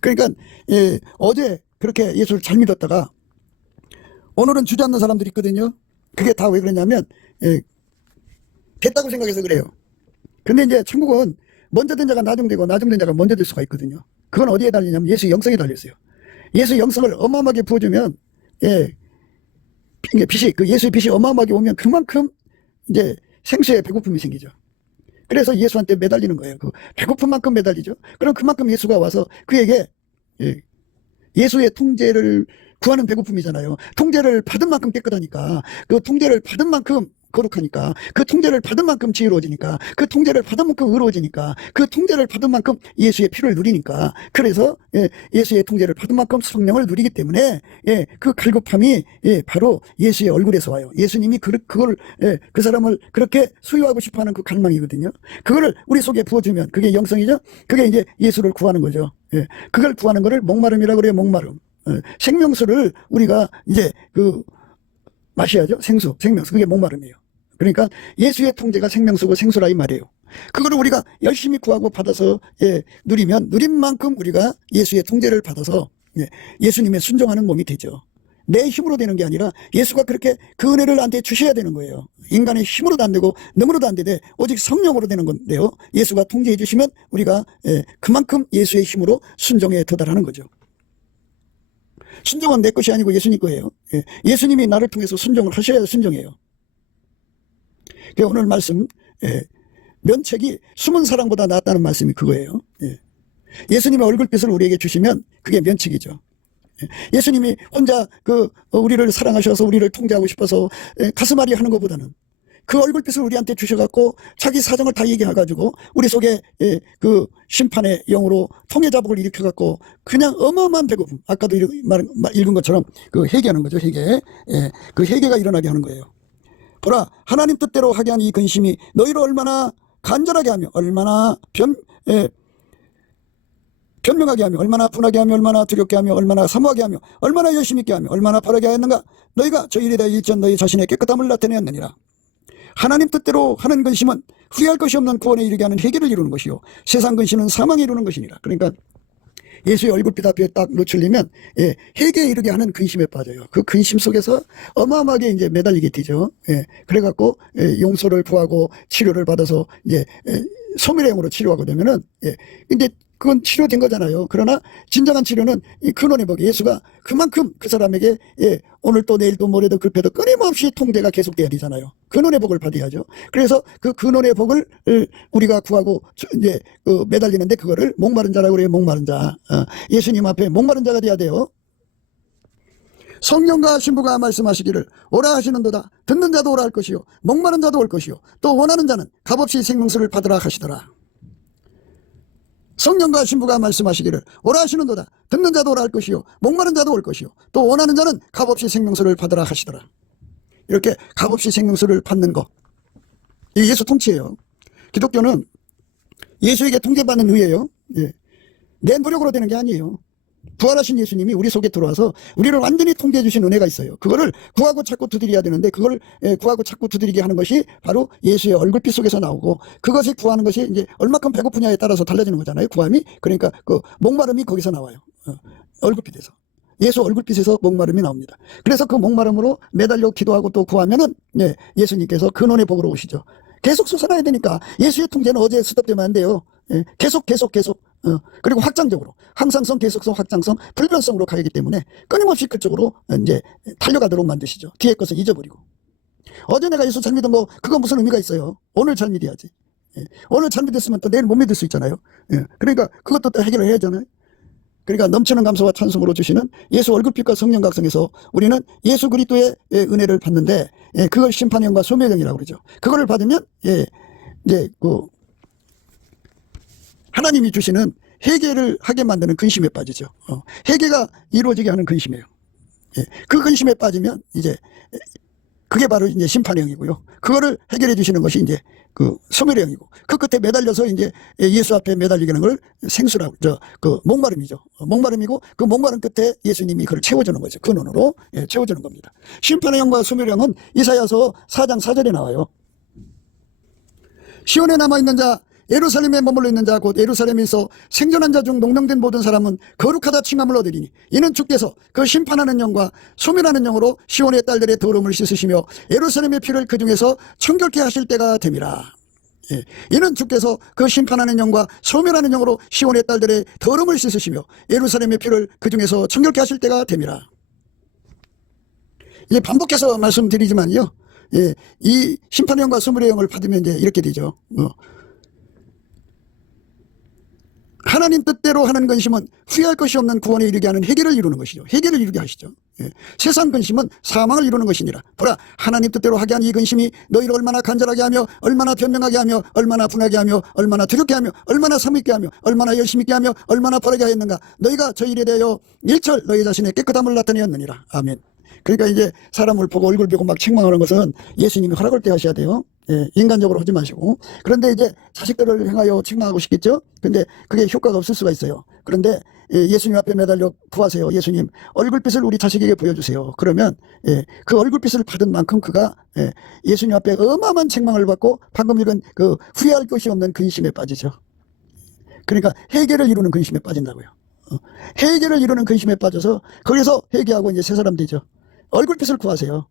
그러니까 어제 그렇게 예수를 잘 믿었다가 오늘은 주저앉는 사람들이 있거든요. 그게 다 왜 그러냐면 됐다고 생각해서 그래요. 근데 이제 천국은 먼저 된 자가 나중되고 나중된 자가 먼저 될 수가 있거든요. 그건 어디에 달리냐면 예수의 영성에 달렸어요. 예수의 영성을 어마어마하게 부어주면, 예수의 빛이 어마어마하게 오면 그만큼 이제 생수에 배고픔이 생기죠. 그래서 예수한테 매달리는 거예요. 그 배고픈 만큼 매달리죠. 그럼 그만큼 예수가 와서 그에게 예수의 통제를 구하는 배고픔이잖아요. 통제를 받은 만큼 깨끗하니까, 그 통제를 받은 만큼 거룩하니까, 그 통제를 받은 만큼 지혜로워지니까, 그 통제를 받은 만큼 의로워지니까, 그 통제를 받은 만큼 예수의 피를 누리니까, 그래서 예수의 통제를 받은 만큼 성령을 누리기 때문에 그 갈급함이 바로 예수의 얼굴에서 와요. 예수님이 그걸 그 사람을 그렇게 소유하고 싶어하는 그 갈망이거든요. 그거를 우리 속에 부어주면 그게 영성이죠. 그게 이제 예수를 구하는 거죠. 그걸 구하는 거를 목마름이라고 그래요. 목마름. 생명수를 우리가 이제 마셔야죠. 생명수. 그게 목마름이에요. 그러니까 예수의 통제가 생명수고 생수라 이 말이에요. 그거를 우리가 열심히 구하고 받아서 누리면 누린 만큼 우리가 예수의 통제를 받아서 예수님의 순종하는 몸이 되죠. 내 힘으로 되는 게 아니라 예수가 그렇게 그 은혜를 나한테 주셔야 되는 거예요. 인간의 힘으로도 안 되고 능으로도 안 되되 오직 성령으로 되는 건데요. 예수가 통제해 주시면 우리가 그만큼 예수의 힘으로 순종에 도달하는 거죠. 순종은 내 것이 아니고 예수님 거예요. 예수님이 나를 통해서 순종을 하셔야 순종해요. 오늘 말씀, 면책이 숨은 사랑보다 낫다는 말씀이 그거예요. 예수님의 얼굴빛을 우리에게 주시면 그게 면책이죠. 예수님이 혼자 우리를 사랑하셔서 우리를 통제하고 싶어서 가슴앓이 하는 것보다는 그 얼굴빛을 우리한테 주셔갖고 자기 사정을 다 얘기해가지고 우리 속에 그 심판의 영으로 통해자복을 일으켜갖고 그냥 어마어마한 배고픔, 아까도 읽은 것처럼 그 회개하는 거죠. 회개. 그 회개가 일어나게 하는 거예요. 보라, 하나님 뜻대로 하게 한 이 근심이 너희를 얼마나 간절하게 하며, 얼마나 변명하게 하며, 얼마나 분하게 하며, 얼마나 두렵게 하며, 얼마나 사모하게 하며, 얼마나 열심히 있게 하며, 얼마나 바라게 하였는가. 너희가 저 일에 대해 일전 너희 자신의 깨끗함을 나타내었느니라. 하나님 뜻대로 하는 근심은 후회할 것이 없는 구원에 이르게 하는 회개를 이루는 것이요, 세상 근심은 사망에 이루는 것이니라. 그러니까 예수의 얼굴빛 앞에 딱 노출리면 회개에 이르게 하는 근심에 빠져요. 그 근심 속에서 어마어마하게 이제 매달리게 되죠. 그래갖고 용서를 구하고 치료를 받아서 이제 소멸행으로 치료하게 되면은 근데 그건 치료된 거잖아요. 그러나 진정한 치료는 이 근원의 복, 예수가 그만큼 그 사람에게 오늘 또 내일 또 모레도 급해도 끊임없이 통제가 계속돼야 되잖아요. 근원의 복을 받아야죠. 그래서 그 근원의 복을 우리가 구하고 이제 매달리는데 그거를 목마른 자라고 그래요. 목마른 자. 예수님 앞에 목마른 자가 돼야 돼요. 성령과 신부가 말씀하시기를 오라 하시는도다. 듣는 자도 오라 할 것이요, 목마른 자도 올 것이요, 또 원하는 자는 값없이 생명수를 받으라 하시더라. 성령과 신부가 말씀하시기를 오라 하시는도다. 듣는 자도 오라 할 것이요, 목마른 자도 올 것이요, 또 원하는 자는 값없이 생명수를 받으라 하시더라. 이렇게 값없이 생명수를 받는 거, 이 예수 통치예요. 기독교는 예수에게 통제받는 의예요. 내 노력으로 되는 게 아니에요. 부활하신 예수님이 우리 속에 들어와서 우리를 완전히 통제해 주신 은혜가 있어요. 그거를 구하고 찾고 두드려야 되는데 그걸 구하고 찾고 두드리게 하는 것이 바로 예수의 얼굴빛 속에서 나오고, 그것이 구하는 것이 이제 얼마큼 배고프냐에 따라서 달라지는 거잖아요. 구함이. 그러니까 그 목마름이 거기서 나와요. 얼굴빛에서. 예수 얼굴빛에서 목마름이 나옵니다. 그래서 그 목마름으로 매달려 기도하고 또 구하면은 예수님께서 근원의 복으로 오시죠. 계속 솟아나야 되니까 예수의 통제는 어제 스톱되면 안 돼요. 계속 그리고 확장적으로 항상성, 계속성, 확장성, 불변성으로 가기 때문에 끊임없이 그쪽으로 이제 달려가도록 만드시죠. 뒤에 것을 잊어버리고. 어제 내가 예수 잘 믿은 거 그건 무슨 의미가 있어요? 오늘 잘 믿어야지. 오늘 잘 믿었으면 또 내일 못 믿을 수 있잖아요. 그러니까 그것도 또 해결을 해야 하잖아요. 그러니까 넘치는 감사와 찬송으로 주시는 예수 얼굴빛과 성령 각성에서 우리는 예수 그리스도의 은혜를 받는데, 그걸 심판형과 소멸형이라고 그러죠. 그거를 받으면 이제 하나님이 주시는 회개를 하게 만드는 근심에 빠지죠. 회개가 이루어지게 하는 근심이에요. 그 근심에 빠지면 이제 그게 바로 이제 심판형이고요. 그거를 해결해 주시는 것이 이제 그 소멸형이고, 그 끝에 매달려서 이제 예수 앞에 매달리게 하는 걸 생수라고, 목마름이죠. 목마름이고, 그 목마름 끝에 예수님이 그걸 채워주는 거죠. 근원으로 채워주는 겁니다. 심판형과 소멸형은 이사야서 4장 4절에 나와요. 시온에 남아있는 자, 예루살렘에 머물러 있는 자, 곧 예루살렘에서 생존한 자 중 농령된 모든 사람은 거룩하다 칭함을 얻으리니, 이는 주께서 그 심판하는 영과 소멸하는 영으로 시온의 딸들의 더러움을 씻으시며 예루살렘의 피를 그 중에서 청결케 하실 때가 됨이라. 이는 주께서 그 심판하는 영과 소멸하는 영으로 시온의 딸들의 더러움을 씻으시며 예루살렘의 피를 그 중에서 청결케 하실 때가 됨이라. 이제 반복해서 말씀드리지만요, 이 심판의 영과 소멸의 영을 받으면 이제 이렇게 되죠. 하나님 뜻대로 하는 근심은 후회할 것이 없는 구원에 이르게 하는 회개를 이루는 것이죠. 회개를 이루게 하시죠. 세상 근심은 사망을 이루는 것이니라. 보라, 하나님 뜻대로 하게 한 이 근심이 너희를 얼마나 간절하게 하며, 얼마나 변명하게 하며, 얼마나 분하게 하며, 얼마나 두렵게 하며, 얼마나 삶있게 하며, 얼마나 열심히 있게 하며, 얼마나 바르게 하였는가. 너희가 저 일에 대하여 일철 너희 자신의 깨끗함을 나타내었느니라. 아멘. 그러니까 이제 사람을 보고 얼굴 보고 막 책망하는 것은 예수님이 허락할 때 하셔야 돼요. 인간적으로 하지 마시고. 그런데 이제 자식들을 향하여 책망하고 싶겠죠. 근데 그게 효과가 없을 수가 있어요. 그런데 예수님 앞에 매달려 구하세요. 예수님, 얼굴빛을 우리 자식에게 보여주세요. 그러면 그 얼굴빛을 받은 만큼 그가 예수님 앞에 어마어마한 책망을 받고 방금 읽은 그 후회할 것이 없는 근심에 빠지죠. 그러니까 회개를 이루는 근심에 빠진다고요. 회개를 이루는 근심에 빠져서 거기서 회개하고 이제 새 사람 되죠. 얼굴빛을 구하세요.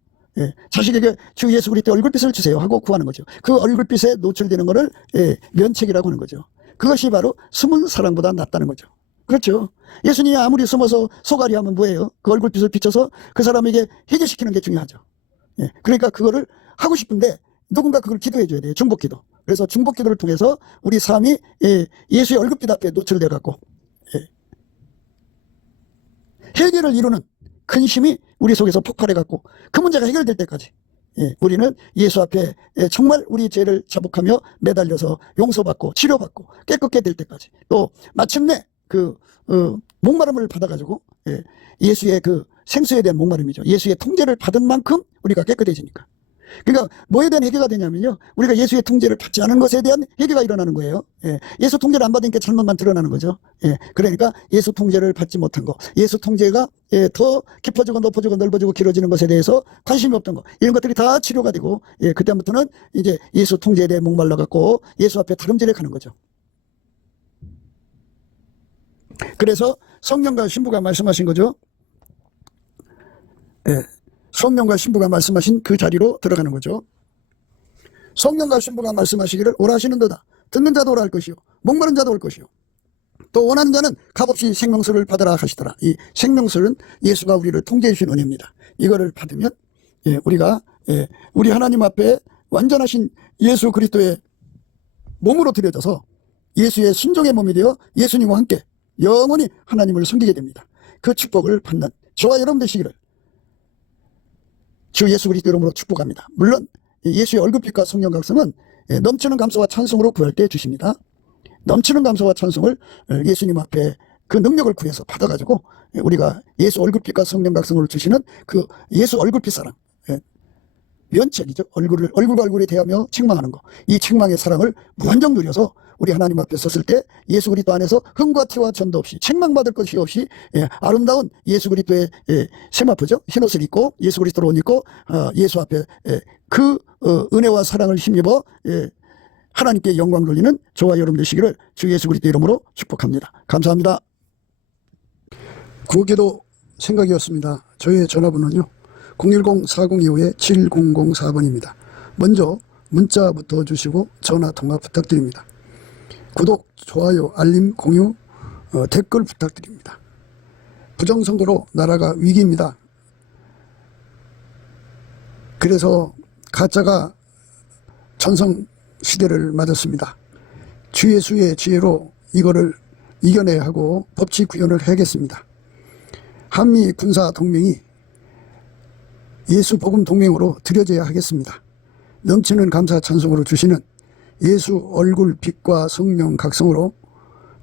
자식에게 주 예수 그리스도의 얼굴빛을 주세요 하고 구하는 거죠. 그 얼굴빛에 노출되는 것을 면책이라고 하는 거죠. 그것이 바로 숨은 사랑보다 낫다는 거죠. 그렇죠. 예수님이 아무리 숨어서 소갈이 하면 뭐예요? 그 얼굴빛을 비춰서 그 사람에게 회개시키는 게 중요하죠. 그러니까 그거를 하고 싶은데 누군가 그걸 기도해 줘야 돼요. 중복기도. 그래서 중복기도를 통해서 우리 삶이 예수의 얼굴빛 앞에 노출돼 갖고 회개를 이루는 근심이 우리 속에서 폭발해 갖고 그 문제가 해결될 때까지 우리는 예수 앞에 정말 우리 죄를 자복하며 매달려서 용서받고 치료받고 깨끗게 될 때까지, 또 마침내 그 목마름을 받아가지고 예수의 그 생수에 대한 목마름이죠. 예수의 통제를 받은 만큼 우리가 깨끗해지니까. 그러니까 뭐에 대한 회개가 되냐면요, 우리가 예수의 통제를 받지 않은 것에 대한 회개가 일어나는 거예요. 예수 통제를 안 받으니까 잘못만 드러나는 거죠. 그러니까 예수 통제를 받지 못한 거, 예수 통제가 더 깊어지고 높아지고 넓어지고 길어지는 것에 대해서 관심이 없던 거, 이런 것들이 다 치료가 되고 그때부터는 이제 예수 통제에 대해 목말라 갖고 예수 앞에 다름질해 가는 거죠. 그래서 성령과 신부가 말씀하신 거죠. 성령과 신부가 말씀하신 그 자리로 들어가는 거죠. 성령과 신부가 말씀하시기를 오라 하시는도다. 듣는 자도 오라 할 것이요, 목마른 자도 올 것이요, 또 원하는 자는 값없이 생명수를 받으라 하시더라. 이 생명수는 예수가 우리를 통제해 주신 은혜입니다. 이거를 받으면 우리가 우리 하나님 앞에 완전하신 예수 그리스도의 몸으로 들여져서 예수의 순종의 몸이 되어 예수님과 함께 영원히 하나님을 섬기게 됩니다. 그 축복을 받는 저와 여러분 되시기를 주 예수 그리스도 이름으로 축복합니다. 물론 예수의 얼굴빛과 성령 각성은 넘치는 감사와 찬송으로 구할 때 주십니다. 넘치는 감사와 찬송을 예수님 앞에 그 능력을 구해서 받아가지고 우리가 예수 얼굴빛과 성령 각성을 주시는 그 예수 얼굴빛 사랑, 면책이죠. 얼굴과 얼굴이 대하며 책망하는 거, 이 책망의 사랑을 무한정 누려서 우리 하나님 앞에 섰을 때 예수 그리스도 안에서 흠과 티와 전도 없이 책망받을 것이 없이 아름다운 예수 그리스도의 세마포죠. 흰옷을 입고 예수 그리스도로 옷 입고 예수 앞에 그 은혜와 사랑을 힘입어 하나님께 영광 돌리는 저와 여러분 되시기를 주 예수 그리스도 이름으로 축복합니다. 감사합니다. 구기도 생각이었습니다. 저의 전화번호는요 010-4025-7004번입니다. 먼저 문자부터 주시고 전화 통화 부탁드립니다. 구독, 좋아요, 알림, 공유, 댓글 부탁드립니다. 부정선거로 나라가 위기입니다. 그래서 가짜가 전성시대를 맞았습니다. 주 예수의 지혜로 이거를 이겨내야 하고 법치 구현을 해야겠습니다. 한미 군사 동맹이 예수 복음 동맹으로 들여져야 하겠습니다. 넘치는 감사 찬송으로 주시는 예수 얼굴 빛과 성령 각성으로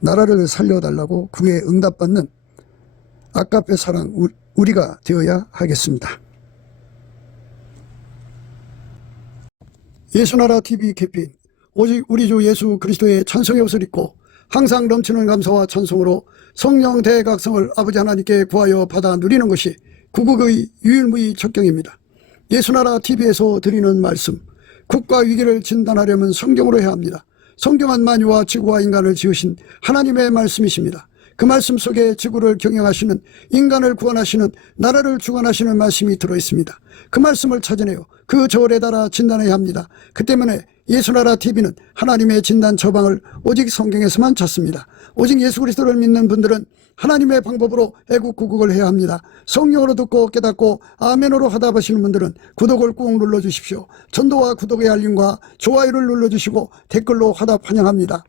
나라를 살려달라고 구에 응답받는 아까페 사랑 우리가 되어야 하겠습니다. 예수나라 TV 캠페인 오직 우리 주 예수 그리스도의 찬송의 옷을 입고 항상 넘치는 감사와 찬송으로 성령 대각성을 아버지 하나님께 구하여 받아 누리는 것이 구국의 유일무이 척경입니다. 예수나라 TV에서 드리는 말씀, 국가 위기를 진단하려면 성경으로 해야 합니다. 성경은 만유와 지구와 인간을 지으신 하나님의 말씀이십니다. 그 말씀 속에 지구를 경영하시는, 인간을 구원하시는, 나라를 주관하시는 말씀이 들어있습니다. 그 말씀을 찾아내어 그 저울에 달아 진단해야 합니다. 그 때문에 예수나라 TV는 하나님의 진단 처방을 오직 성경에서만 찾습니다. 오직 예수 그리스도를 믿는 분들은 하나님의 방법으로 애국구국을 해야 합니다. 성령으로 듣고 깨닫고 아멘으로 화답하시는 분들은 구독을 꾹 눌러주십시오. 전도와 구독의 알림과 좋아요를 눌러주시고 댓글로 화답 환영합니다.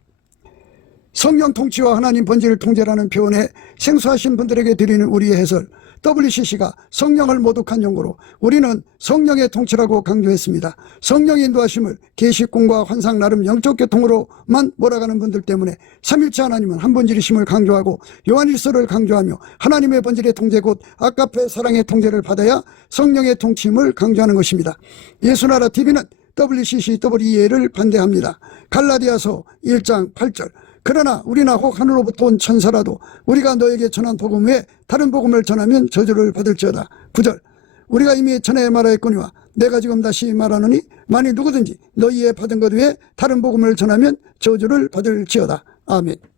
성령 통치와 하나님 번지를 통제라는 표현에 생소하신 분들에게 드리는 우리의 해설, WCC가 성령을 모독한 용어로 우리는 성령의 통치라고 강조했습니다. 성령의 인도하심을 계시꿈과 환상 나름 영적 교통으로만 몰아가는 분들 때문에 삼일체 하나님은 한 번질이심을 강조하고 요한일서를 강조하며 하나님의 번질의 통제 곧 아까페 사랑의 통제를 받아야 성령의 통치임을 강조하는 것입니다. 예수나라 TV는 WCC WEA를 반대합니다. 갈라디아서 1장 8절 그러나 우리나 혹 하늘로부터 온 천사라도 우리가 너에게 전한 복음 외에 다른 복음을 전하면 저주를 받을지어다. 9절 우리가 이미 전에 말하였거니와 내가 지금 다시 말하노니 만일 누구든지 너희의 받은 것 외에 다른 복음을 전하면 저주를 받을지어다. 아멘.